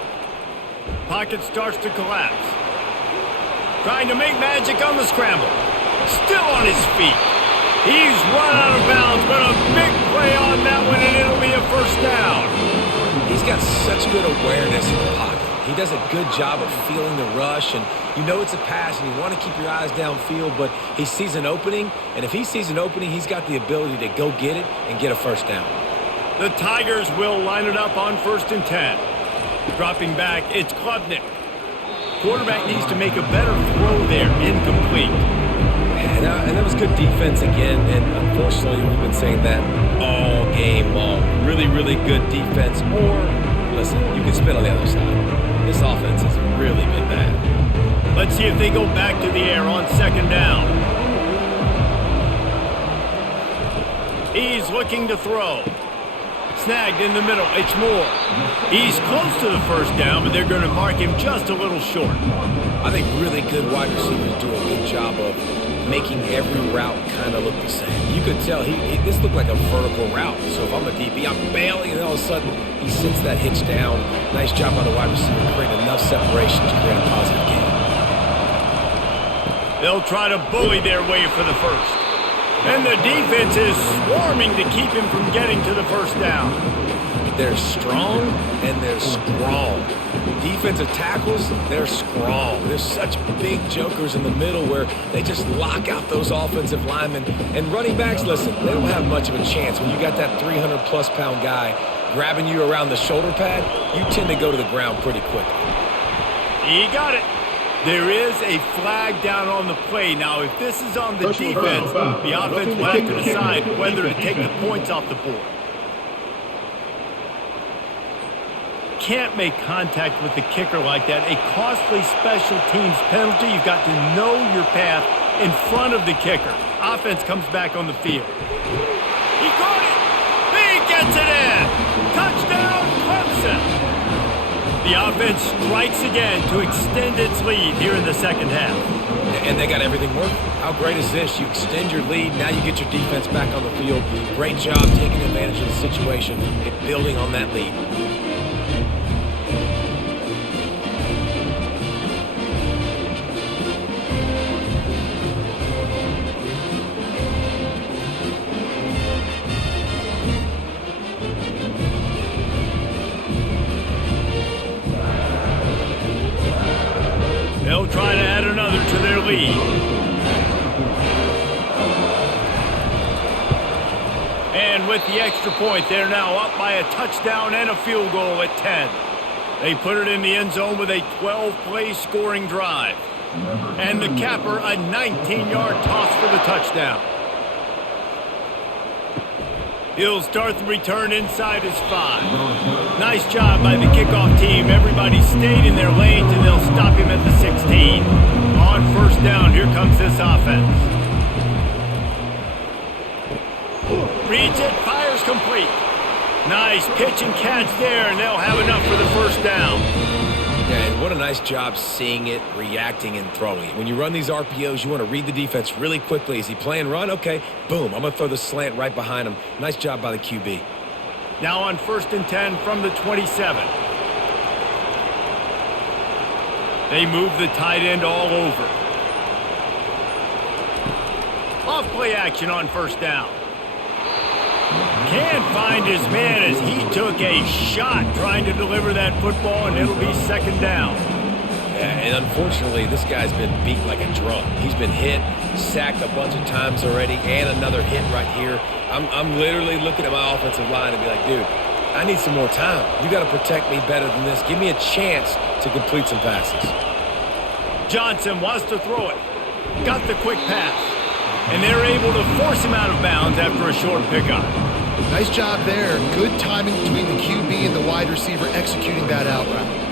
Pocket starts to collapse. Trying to make magic on the scramble. Still on his feet. He's run out of bounds, but a big play on that one, and it'll be a first down. He's got such good awareness in the pocket. He does a good job of feeling the rush, and you know it's a pass, and you want to keep your eyes downfield, but he sees an opening, and if he sees an opening, he's got the ability to go get it and get a first down. The Tigers will line it up on 1st and 10. Dropping back, it's Klubnik. Quarterback needs to make a better throw there, incomplete. And that was good defense again, and unfortunately we've been saying that all game long. Really, really good defense, or, listen, you can spin on the other side. This offense has really been bad. Let's see if they go back to the air on 2nd down. He's looking to throw. Snagged in the middle, it's Moore. He's close to the first down, but they're going to mark him just a little short. I think really good wide receivers do a good job of making every route kind of look the same. You could tell this looked like a vertical route. So if I'm a DB, I'm bailing, and all of a sudden he sits that hitch down. Nice job by the wide receiver, creating enough separation to create a positive gain. They'll try to bully their way for the first. And the defense is swarming to keep him from getting to the first down. They're strong and they're strong. Defensive tackles, they're strong. There's such big jokers in the middle where they just lock out those offensive linemen. And running backs, listen, they don't have much of a chance. When you got that 300-plus pound guy grabbing you around the shoulder pad, you tend to go to the ground pretty quickly. He got it. There is a flag down on the play. Now, if this is on the defense, the offense will have to decide whether to take the points off the board. Can't make contact with the kicker like that. A costly special teams penalty. You've got to know your path in front of the kicker. Offense comes back on the field. He got it. He gets it in. Touchdown, Clemson. The offense strikes again to extend its lead here in the second half. And they got everything working. How great is this? You extend your lead, now you get your defense back on the field. Great job taking advantage of the situation and building on that lead. They'll try to add another to their lead. And with the extra point, they're now up by a touchdown and a field goal at 10. They put it in the end zone with a 12-play scoring drive. And the capper, a 19-yard toss for the touchdown. He'll start the return inside his 5. Nice job by the kickoff team. Everybody stayed in their lanes, and they'll stop him at the 16. On first down, here comes this offense. Reads it, fires complete. Nice pitch and catch there, and they'll have enough for the first down. Yeah, and what a nice job seeing it, reacting, and throwing it. When you run these RPOs, you want to read the defense really quickly. Is he playing run? Okay, boom, I'm going to throw the slant right behind him. Nice job by the QB. Now on 1st and 10 from the 27. They move the tight end all over. Off play action on first down. Can't find his man as he took a shot trying to deliver that football, and it'll be second down. Yeah, and unfortunately, this guy's been beat like a drum. He's been hit, sacked a bunch of times already, and another hit right here. I'm literally looking at my offensive line and be like, dude, I need some more time. You got to protect me better than this. Give me a chance to complete some passes. Johnson wants to throw it. Got the quick pass. And they're able to force him out of bounds after a short pickup. Nice job there. Good timing between the QB and the wide receiver executing that out route.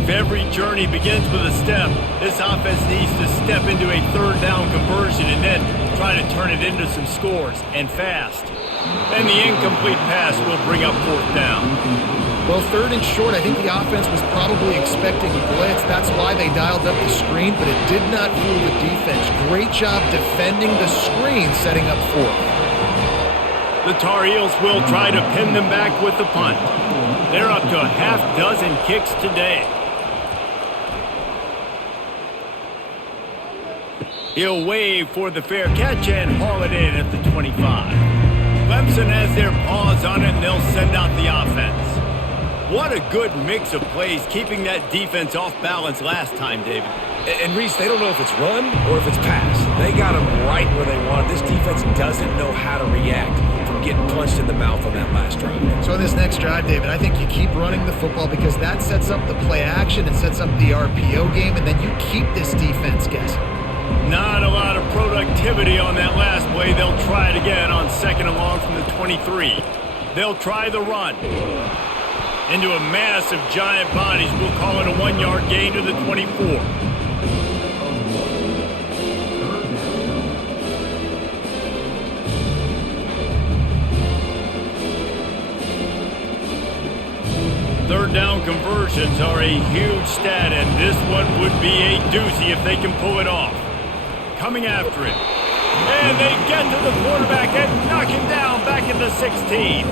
If every journey begins with a step, this offense needs to step into a third down conversion and then try to turn it into some scores, and fast. And the incomplete pass will bring up fourth down. Well, 3rd and short, I think the offense was probably expecting a blitz. That's why they dialed up the screen, but it did not fool the defense. Great job defending the screen, setting up 4th. The Tar Heels will try to pin them back with the punt. They're up to a half dozen kicks today. He'll wave for the fair catch and haul it in at the 25. Clemson has their paws on it, and they'll send out the offense. What a good mix of plays, keeping that defense off balance last time, David. And Reese, they don't know if it's run or if it's pass. They got them right where they want it. This defense doesn't know how to react from getting punched in the mouth on that last drive. So in this next drive, David, I think you keep running the football because that sets up the play action, it sets up the RPO game, and then you keep this defense guessing. Not a lot of productivity on that last play. They'll try it again on 2nd and long from the 23. They'll try the run. Into a mass of giant bodies. We'll call it a 1-yard gain to the 24. Third down conversions are a huge stat, and this one would be a doozy if they can pull it off. Coming after it. And they get to the quarterback and knock him down back at the 16.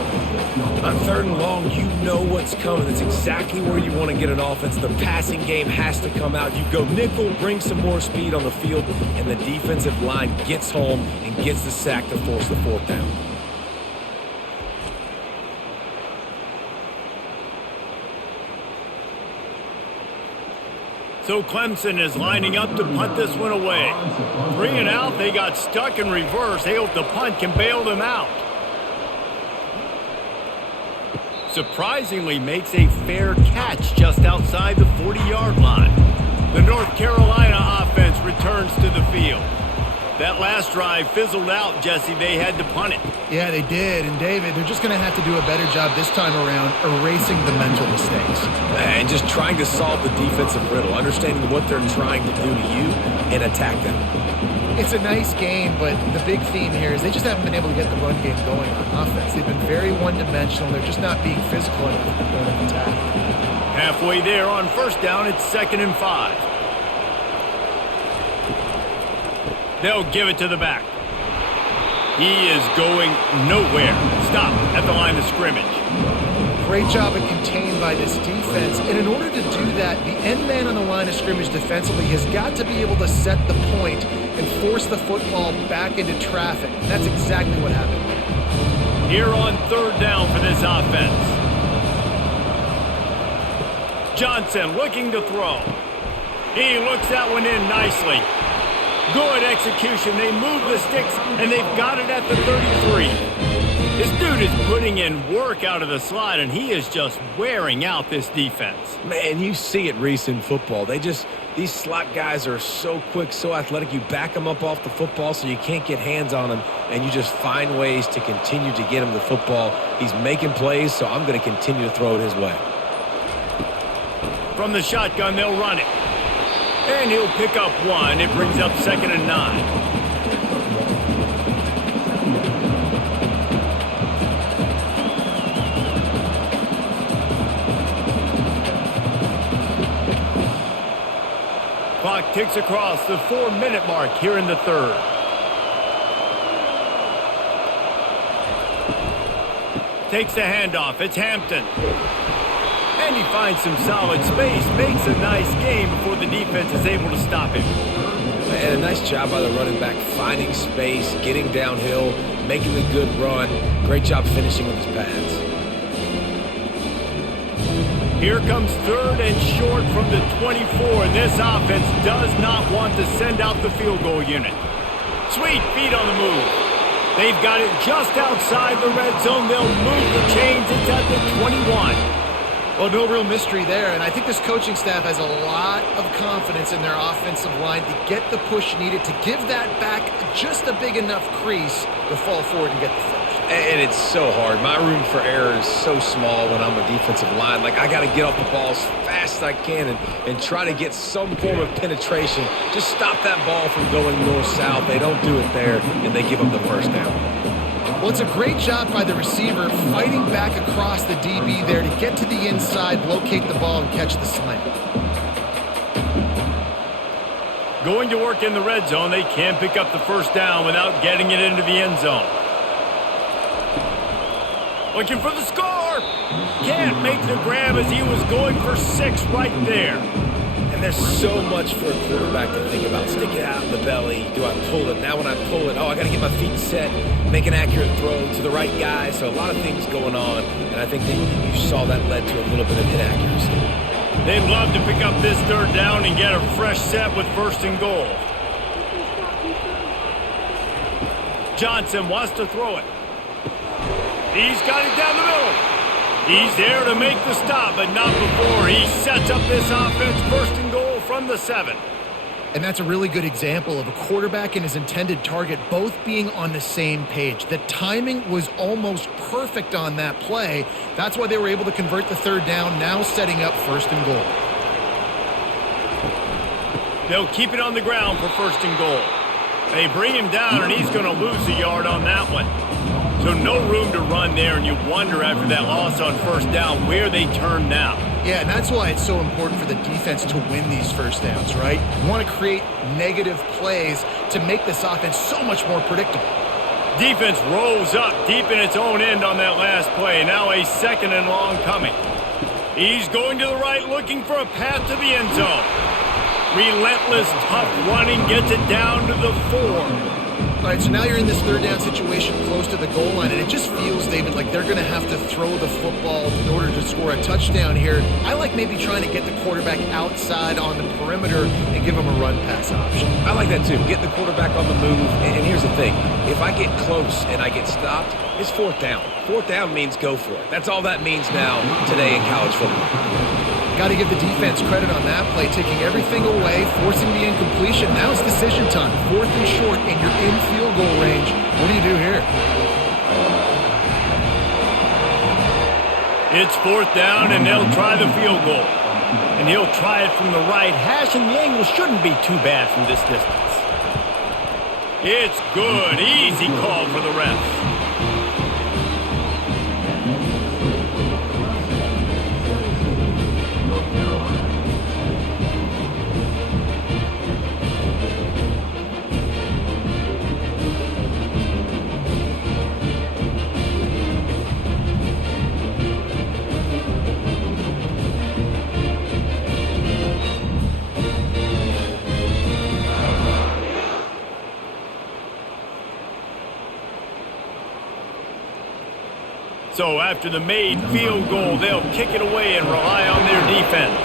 On 3rd and long, you know what's coming. That's exactly where you want to get an offense. The passing game has to come out. You go nickel, bring some more speed on the field, and the defensive line gets home and gets the sack to force the 4th down. So Clemson is lining up to punt this one away. 3 and out, they got stuck in reverse. They hope the punt can bail them out. Surprisingly makes a fair catch just outside the 40-yard line. The North Carolina offense returns to the field. That last drive fizzled out, Jesse. They had to punt it. Yeah, they did. And, David, they're just going to have to do a better job this time around erasing the mental mistakes. And just trying to solve the defensive riddle, understanding what they're trying to do to you and attack them. It's a nice game, but the big theme here is they just haven't been able to get the run game going on offense. They've been very one-dimensional. They're just not being physical enough at the point of attack. Halfway there on first down, it's 2nd and 5. They'll give it to the back. He is going nowhere. Stop at the line of scrimmage. Great job of contained by this defense. And in order to do that, the end man on the line of scrimmage defensively has got to be able to set the point and force the football back into traffic. And that's exactly what happened. Here on 3rd down for this offense. Johnson looking to throw. He looks that one in nicely. Good execution. They move the sticks, and they've got it at the 33. This dude is putting in work out of the slot, and he is just wearing out this defense. Man, you see it, Reese, in football. These slot guys are so quick, so athletic. You back them up off the football so you can't get hands on them, and you just find ways to continue to get him the football. He's making plays, so I'm going to continue to throw it his way. From the shotgun, they'll run it. And he'll pick up one. It brings up 2nd and 9. Clock ticks across the 4-minute mark here in the third. Takes the handoff. It's Hampton. And he finds some solid space. Makes a nice game before the defense is able to stop him. And a nice job by the running back, finding space, getting downhill, making a good run. Great job finishing with his pads. Here comes 3rd and short from the 24, and this offense does not want to send out the field goal unit. Sweet feet on the move. They've got it just outside the red zone. They'll move the chains. It's at the 21. Well, no real mystery there, and I think this coaching staff has a lot of confidence in their offensive line to get the push needed to give that back just a big enough crease to fall forward and get the first. And it's so hard. My room for error is so small when I'm a defensive line. Like, I got to get off the ball as fast as I can and try to get some form of penetration. Just stop that ball from going north-south. They don't do it there, and they give them the first down. Well, it's a great job by the receiver fighting back across the DB there to get to the inside, locate the ball, and catch the slant. Going to work in the red zone. They can't pick up the first down without getting it into the end zone. Looking for the score. Can't make the grab as he was going for 6 right there. And there's so much for a quarterback to think about. Stick it out in the belly. Do I pull it? Now when I pull it, I got to get my feet set, make an accurate throw to the right guy. So a lot of things going on, and I think that you saw that led to a little bit of inaccuracy. They'd love to pick up this 3rd down and get a fresh set with 1st and goal. Johnson wants to throw it. He's got it down the middle. He's there to make the stop, but not before he sets up this offense. 1st and goal from the 7. And that's a really good example of a quarterback and his intended target both being on the same page. The timing was almost perfect on that play. That's why they were able to convert the 3rd down, now setting up 1st and goal. They'll keep it on the ground for 1st and goal. They bring him down, and he's going to lose a yard on that one. So no room to run there, and you wonder after that loss on 1st down where they turn now. Yeah, and that's why it's so important for the defense to win these 1st downs, right? You want to create negative plays to make this offense so much more predictable. Defense rolls up deep in its own end on that last play. Now a 2nd and long coming. He's going to the right looking for a path to the end zone. Relentless, tough running gets it down to the 4. All right, so now you're in this 3rd down situation close to the goal line, and it just feels, David, like they're going to have to throw the football in order to score a touchdown here. I like maybe trying to get the quarterback outside on the perimeter and give him a run-pass option. I like that too. Get the quarterback on the move. And here's the thing. If I get close and I get stopped, it's 4th down. 4th down means go for it. That's all that means now today in college football. Got to give the defense credit on that play, taking everything away, forcing the incompletion. Now it's decision time. 4th and short, and you're in field goal range. What do you do here? It's 4th down, and they'll try the field goal. And he'll try it from the right hash, and the angle shouldn't be too bad from this distance. It's good. Easy call for the refs. So after the made field goal, they'll kick it away and rely on their defense.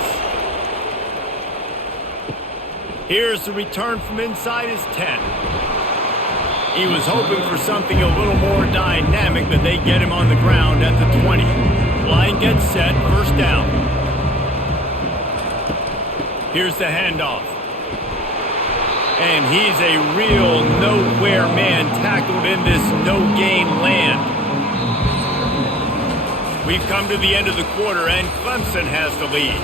Here's the return from inside his 10. He was hoping for something a little more dynamic, but they get him on the ground at the 20. Line gets set, first down. Here's the handoff. And he's a real nowhere man tackled in this no-gain land. We've come to the end of the quarter, and Clemson has the lead.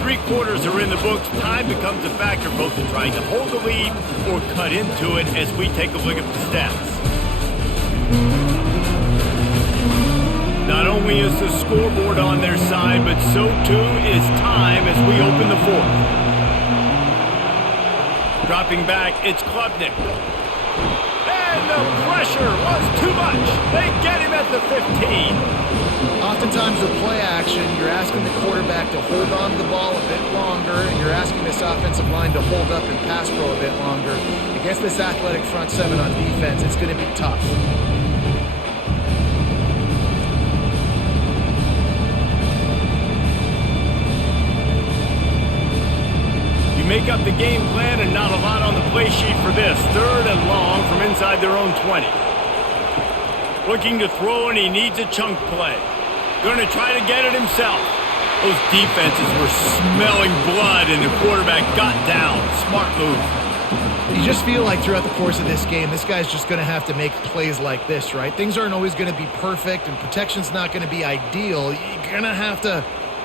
3 quarters are in the books. Time becomes a factor both in trying to hold the lead or cut into it as we take a look at the stats. Not only is the scoreboard on their side, but so too is time as we open the 4th. Dropping back, it's Klubnik. And the pressure was too much. They get him at the 15. Oftentimes with play action, you're asking the quarterback to hold on to the ball a bit longer, and you're asking this offensive line to hold up and pass pro a bit longer. Against this athletic front 7 on defense, it's going to be tough. You make up the game plan and not a lot on the play sheet for this. 3rd and long from inside their own 20. Looking to throw, and he needs a chunk play. Going to try to get it himself. Those defenses were smelling blood, and the quarterback got down. Smart move. You just feel like throughout the course of this game, this guy's just going to have to make plays like this, right? Things aren't always going to be perfect, and protection's not going to be ideal. You're going to have to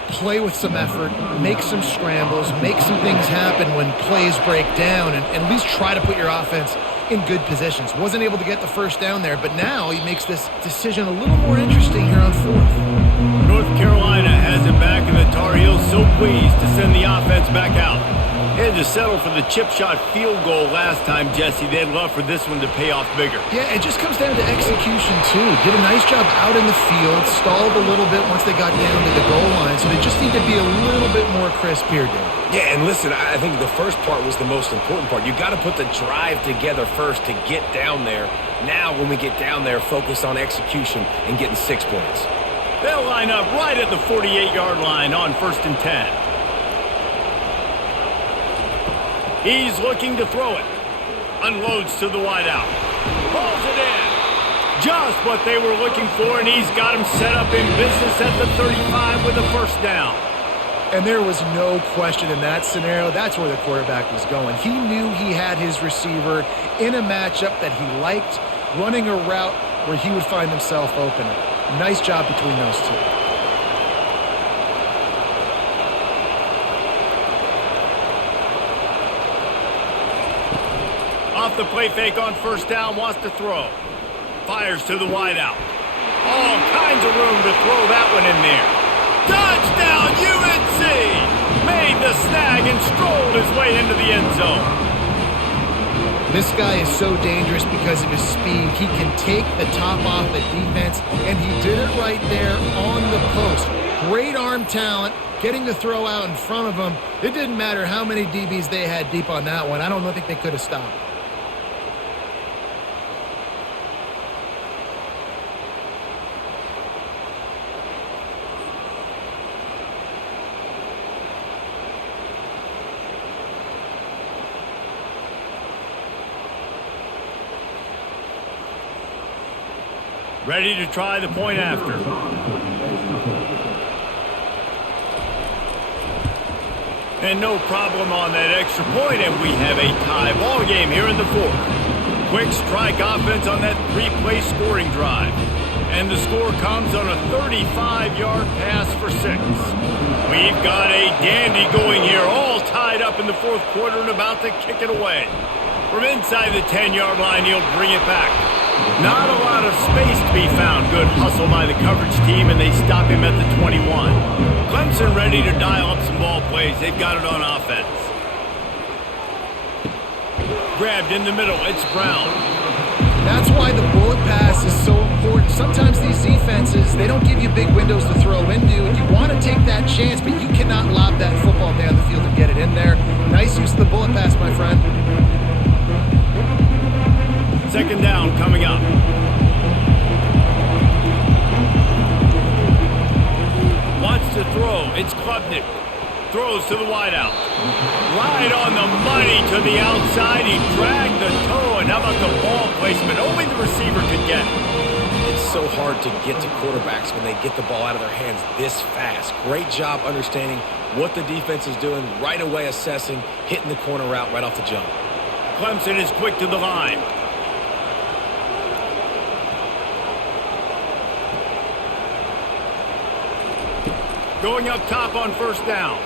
play with some effort, make some scrambles, make some things happen when plays break down, and at least try to put your offense in good positions. Wasn't able to get the first down there, but now he makes this decision a little more interesting here on 4th. North Carolina has it back, and the Tar Heels so pleased to send the offense back out. They had to settle for the chip shot field goal last time, Jesse. They'd love for this one to pay off bigger. Yeah, it just comes down to execution, too. Did a nice job out in the field, stalled a little bit once they got down to the goal line, so they just need to be a little bit more crisp here, Dave. Yeah, and listen, I think the first part was the most important part. You got to put the drive together first to get down there. Now, when we get down there, focus on execution and getting 6 points. They'll line up right at the 48-yard line on 1st and 10. He's looking to throw it. Unloads to the wideout. Pulls it in. Just what they were looking for, and he's got him set up in business at the 35 with a first down. And there was no question in that scenario. That's where the quarterback was going. He knew he had his receiver in a matchup that he liked, running a route where he would find himself open. Nice job between those two. Off the play fake on first down, wants to throw. Fires to the wideout. All kinds of room to throw that one in there. Touchdown, UNC! Made the snag and strolled his way into the end zone. This guy is so dangerous because of his speed. He can take the top off the defense, and he did it right there on the post. Great arm talent, getting the throw out in front of him. It didn't matter how many DBs they had deep on that one. I don't think they could have stopped. Ready to try the point after. And no problem on that extra point, and we have a tie ball game here in the 4th. Quick strike offense on that 3-play scoring drive. And the score comes on a 35-yard pass for 6. We've got a dandy going here, all tied up in the 4th quarter and about to kick it away. From inside the 10-yard line, he'll bring it back. Not a lot of space to be found. Good hustle by the coverage team, and they stop him at the 21. Clemson ready to dial up some ball plays. They've got it on offense. Grabbed in the middle. It's Brown. That's why the bullet pass is so important. Sometimes these defenses, they don't give you big windows to throw into, and you want to take that chance, but you cannot lob that football down the field and get it in there. Nice use of the bullet pass, my friend. Second down coming up. Wants to throw. It's Klubnik. Throws to the wideout. Right on the money to the outside. He dragged the toe, and how about the ball placement? Only the receiver could get it. It's so hard to get to quarterbacks when they get the ball out of their hands this fast. Great job understanding what the defense is doing, right away assessing, hitting the corner route right off the jump. Clemson is quick to the line. Going up top on first down.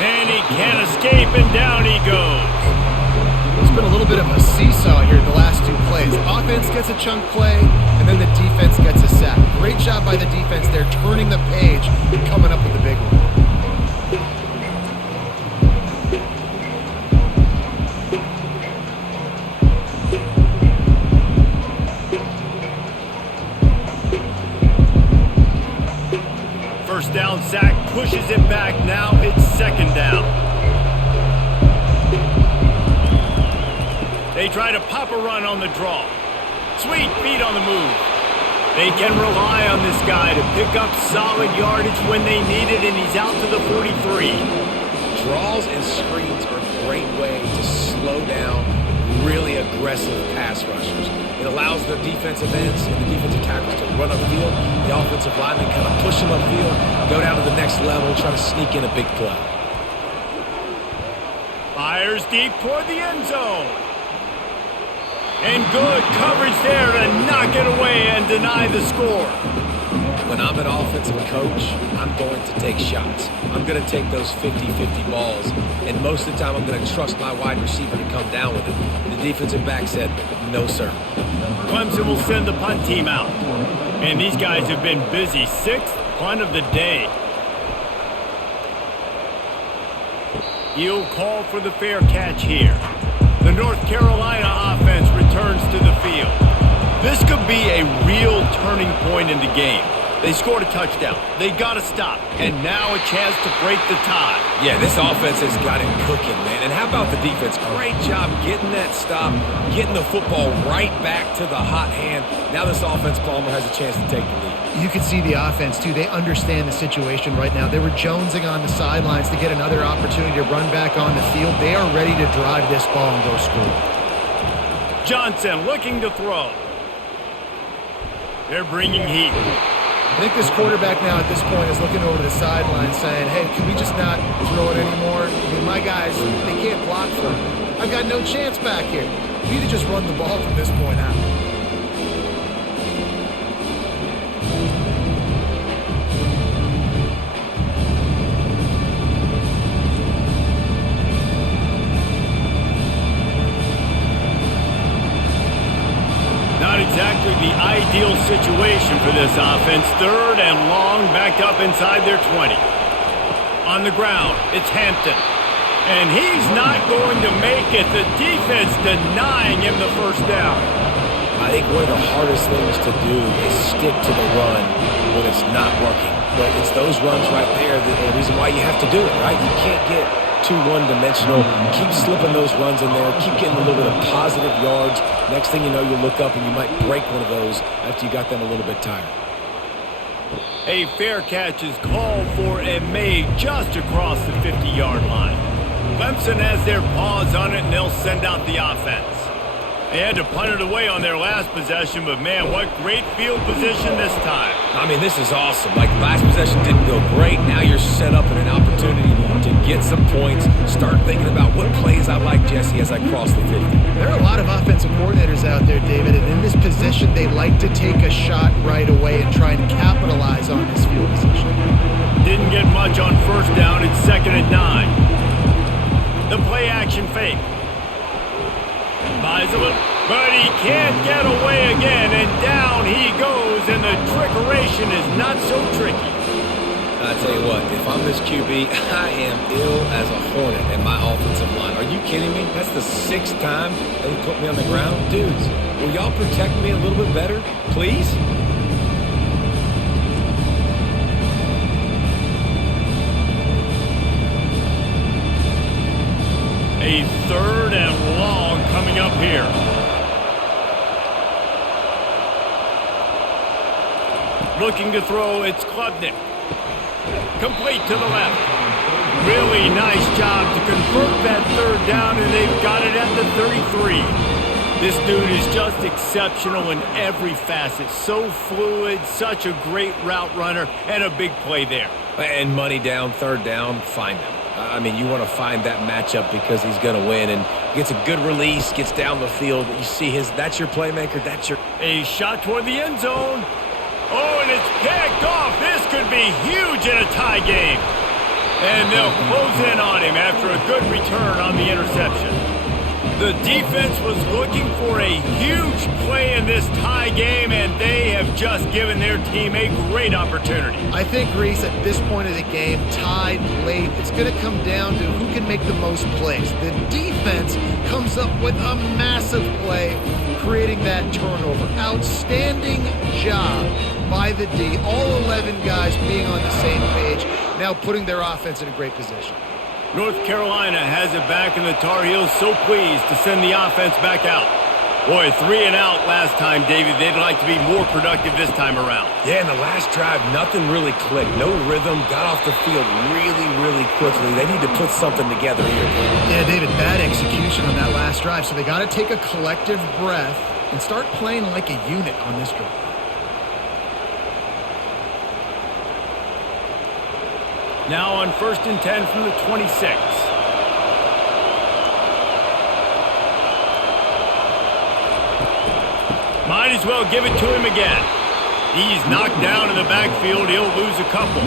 And he can't escape, and down he goes. It's been a little bit of a seesaw here the last two plays. Offense gets a chunk play, and then the defense gets a sack. Great job by the defense there, turning the page and coming up with the big one. First down sack, pushes it back. Now it's second down. They try to pop a run on the draw. Sweet feet on the move. They can rely on this guy to pick up solid yardage when they need it, and he's out to the 43. Draws and screens are a great way to slow down really aggressive pass rushers. It allows the defensive ends and the defensive tackles to run upfield. The offensive linemen kind of push them upfield, go down to the next level, try to sneak in a big play. Fires deep toward the end zone. And good coverage there to knock it away and deny the score. When I'm an offensive coach, I'm going to take shots. I'm going to take those 50-50 balls, and most of the time I'm going to trust my wide receiver to come down with it. The defensive back said, no, sir. Clemson will send the punt team out. And these guys have been busy. Sixth punt of the day. He'll call for the fair catch here. The North Carolina offense returns to the field. This could be a real turning point in the game. They scored a touchdown. They got to stop. And now a chance to break the tie. Yeah, this offense has got it cooking, man. And how about the defense? Great job getting that stop, getting the football right back to the hot hand. Now this offense, Palmer, has a chance to take the lead. You can see the offense, too. They understand the situation right now. They were jonesing on the sidelines to get another opportunity to run back on the field. They are ready to drive this ball and go score. Johnson looking to throw. They're bringing heat. I think this quarterback now at this point is looking over to the sideline saying, hey, can we just not throw it anymore? I mean, my guys, they can't block for me. I've got no chance back here. We need to just run the ball from this point out. Not exactly the ideal situation for this offense. Third and long, backed up inside their 20. On the ground, it's Hampton. And he's not going to make it. The defense denying him the first down. I think one of the hardest things to do is stick to the run when it's not working. But it's those runs right there that are the reason why you have to do it, right? You can't get too one-dimensional. Keep slipping those runs in there. Keep getting a little bit of positive yards. Next thing you know, you look up and you might break one of those after you got them a little bit tired. A fair catch is called for and made just across the 50-yard line. Clemson has their paws on it, and they'll send out the offense. They had to punt it away on their last possession, but man, what great field position this time. I mean, this is awesome. Like, last possession didn't go great. Now you're set up in an opportunity to get some points. Start thinking about what plays I like, Jesse, as I cross the 50. There are a lot of offensive coordinators out there, David, and in this position, they like to take a shot right away and try and capitalize on this field position. Didn't get much on first down. It's 2nd and 9. The play action fake. Buys a little, but he can't get away again, and down he goes, and the trickeration is not so tricky. I tell you what, if I'm this QB, I am ill as a hornet in my offensive line. Are you kidding me? That's the 6th time they put me on the ground. Dudes, will y'all protect me a little bit better, please? A 3rd and long coming up here. Looking to throw, it's Klubnik. Complete to the left. Really nice job to convert that third down, and they've got it at the 33. This dude is just exceptional in every facet. So fluid, such a great route runner, and a big play there. And money down, third down, find him. I mean, you want to find that matchup because he's going to win, and gets a good release, gets down the field. You see that's your playmaker, that's your... A shot toward the end zone. Oh, and it's picked off. This could be huge in a tie game. And they'll close in on him after a good return on the interception. The defense was looking for a huge play in this tie game, and they have just given their team a great opportunity. I think, Reese, at this point of the game, tied late, it's going to come down to who can make the most plays. The defense comes up with a massive play, creating that turnover. Outstanding job by the D. All 11 guys being on the same page, now putting their offense in a great position. North Carolina has it back, and the Tar Heels so pleased to send the offense back out. Boy, 3 and out last time, David. They'd like to be more productive this time around. Yeah, in the last drive, nothing really clicked. No rhythm, got off the field really, really quickly. They need to put something together here. Yeah, David, bad execution on that last drive, so they got to take a collective breath and start playing like a unit on this drive. Now on 1st and 10 from the 26. Might as well give it to him again. He's knocked down in the backfield. He'll lose a couple.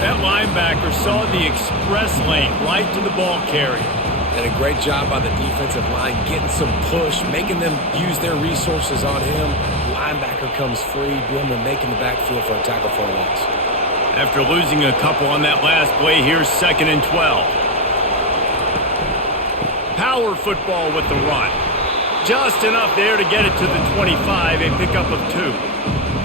That linebacker saw the express lane right to the ball carrier. And a great job by the defensive line, getting some push, making them use their resources on him. Linebacker comes free, Billman making the backfield for a tackle for a loss. After losing a couple on that last play, here's 2nd and 12. Power football with the run. Just enough there to get it to the 25, a pickup of 2.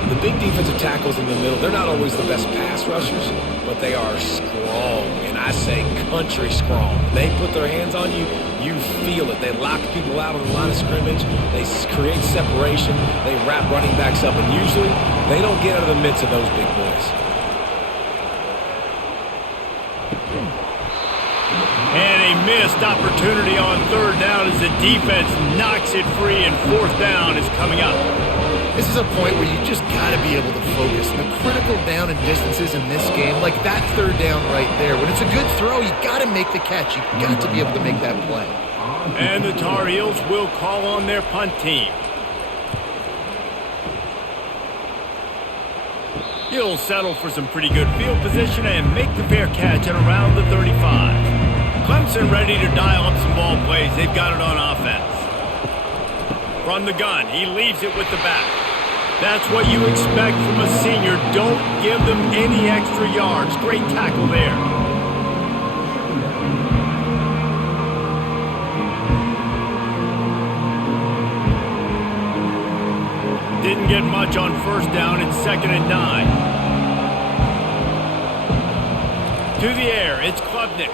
The big defensive tackles in the middle, they're not always the best pass rushers, but they are strong, and I say country strong. They put their hands on you, you feel it. They lock people out on the line of scrimmage. They create separation. They wrap running backs up, and usually they don't get out of the midst of those big boys. And a missed opportunity on 3rd down as the defense knocks it free, and 4th down is coming up. This is a point where you just got to be able to focus. The critical down and distances in this game, like that 3rd down right there. When it's a good throw, you got to make the catch. You got to be able to make that play. And the Tar Heels will call on their punt team. He'll settle for some pretty good field position and make the fair catch at around the 35. Clemson ready to dial up some ball plays. They've got it on offense. From the gun, he leaves it with the back. That's what you expect from a senior. Don't give them any extra yards. Great tackle there. Didn't get much on 1st down. It's 2nd and 9. To the air, it's Klubnik.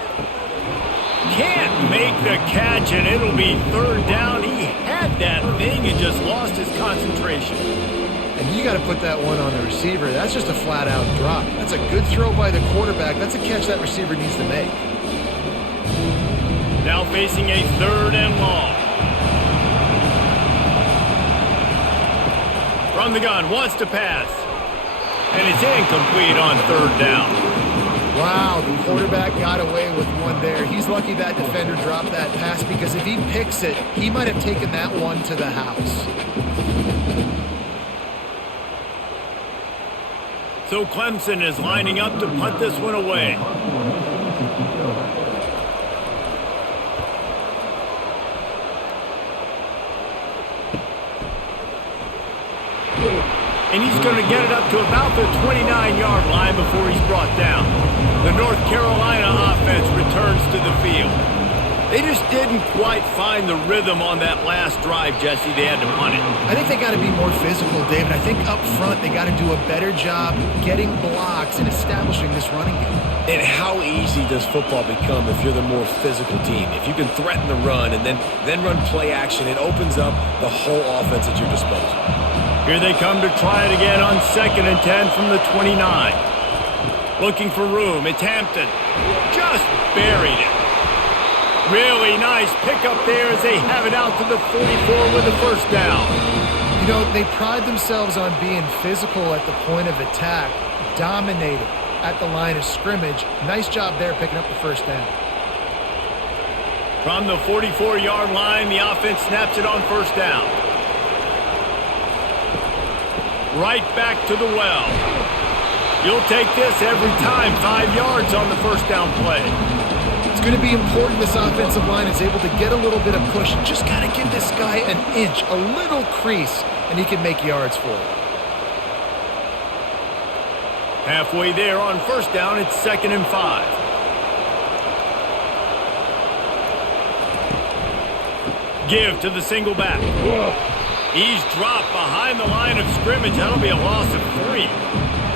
Can't make the catch, and it'll be 3rd down. He had that thing and just lost his concentration. And you got to put that one on the receiver. That's just a flat-out drop. That's a good throw by the quarterback. That's a catch that receiver needs to make. Now facing a 3rd and long. From the gun, wants to pass. And it's incomplete on 3rd down. Wow, the quarterback got away with one there. He's lucky that defender dropped that pass, because if he picks it, he might have taken that one to the house. So Clemson is lining up to punt this one away. And he's going to get it up to about the 29-yard line before he's brought down. The North Carolina offense returns to the field. They just didn't quite find the rhythm on that last drive, Jesse. They had to punt it. I think they got to be more physical, David. I think up front they got to do a better job getting blocks and establishing this running game. And how easy does football become if you're the more physical team? If you can threaten the run and then run play action, it opens up the whole offense at your disposal. Here they come to try it again on 2nd and 10 from the 29. Looking for room. It's Hampton. Just buried it. Really nice pickup there as they have it out to the 44 with the first down. You know, they pride themselves on being physical at the point of attack, dominating at the line of scrimmage. Nice job there picking up the first down. From the 44-yard line, the offense snaps it on first down. Right back to the well. You'll take this every time. 5 yards on the first down play. It's going to be important this offensive line is able to get a little bit of push. Just got to give this guy an inch, a little crease, and he can make yards for it. Halfway there on first down, it's 2nd and 5. Give to the single back. He's dropped behind the line of scrimmage. That'll be a loss of 3.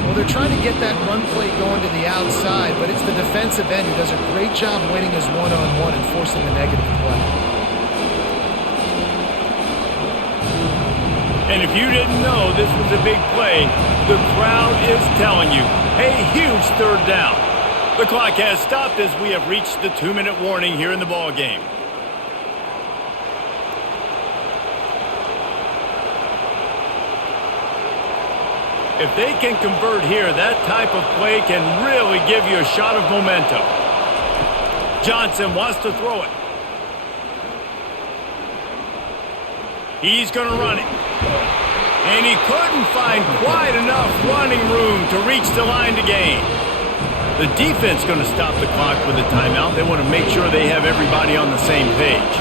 Well, they're trying to get that run play going to the outside, but it's the defensive end who does a great job winning his one-on-one and forcing the negative play. And if you didn't know this was a big play, the crowd is telling you, a huge 3rd down. The clock has stopped as we have reached the 2-minute warning here in the ball game. If they can convert here, that type of play can really give you a shot of momentum. Johnson wants to throw it. He's going to run it. And he couldn't find quite enough running room to reach the line to gain. The defense going to stop the clock with a timeout. They want to make sure they have everybody on the same page.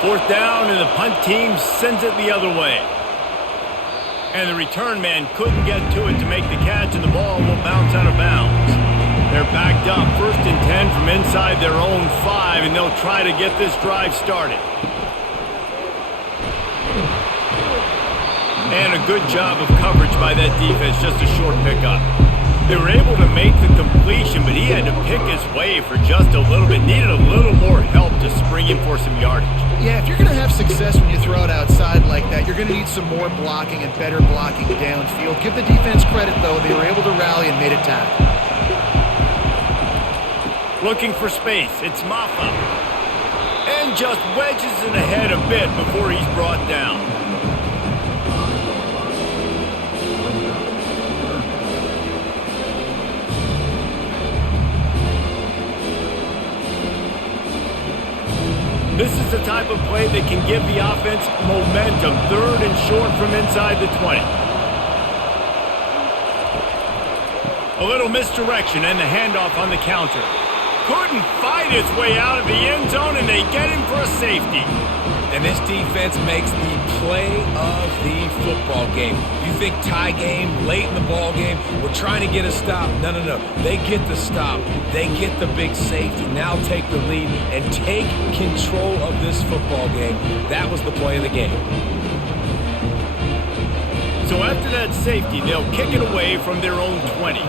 4th down, and the punt team sends it the other way. And the return man couldn't get to it to make the catch, and the ball will bounce out of bounds. They're backed up, 1st and 10 from inside their own 5, and they'll try to get this drive started. And a good job of coverage by that defense, just a short pickup. They were able to make the completion, but he had to pick his way for just a little bit. Needed a little more help to spring him for some yardage. Yeah, if you're going to have success when you throw it outside like that, you're going to need some more blocking and better blocking downfield. Give the defense credit, though. They were able to rally and made a tackle. Looking for space. It's Maffa. And just wedges it ahead a bit before he's brought down. This is the type of play that can give the offense momentum. 3rd and short from inside the 20. A little misdirection and the handoff on the counter. Couldn't fight his way out of the end zone, and they get him for a safety. And this defense makes the play of the football game. You think tie game, late in the ball game, we're trying to get a stop. No. They get the stop. They get the big safety. Now take the lead and take control of this football game. That was the play of the game. So after that safety, they'll kick it away from their own 20.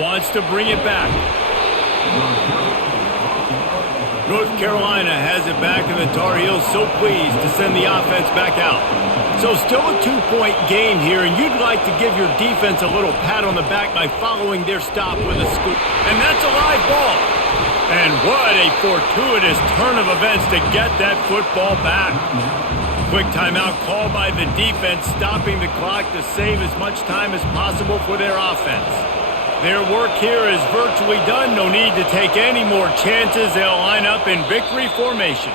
Wants to bring it back. North Carolina has it back, and the Tar Heels so pleased to send the offense back out. So still a 2-point game here, and you'd like to give your defense a little pat on the back by following their stop with a scoop. And that's a live ball. And what a fortuitous turn of events to get that football back. Quick timeout called by the defense, stopping the clock to save as much time as possible for their offense. Their work here is virtually done. No need to take any more chances. They'll line up in victory formation.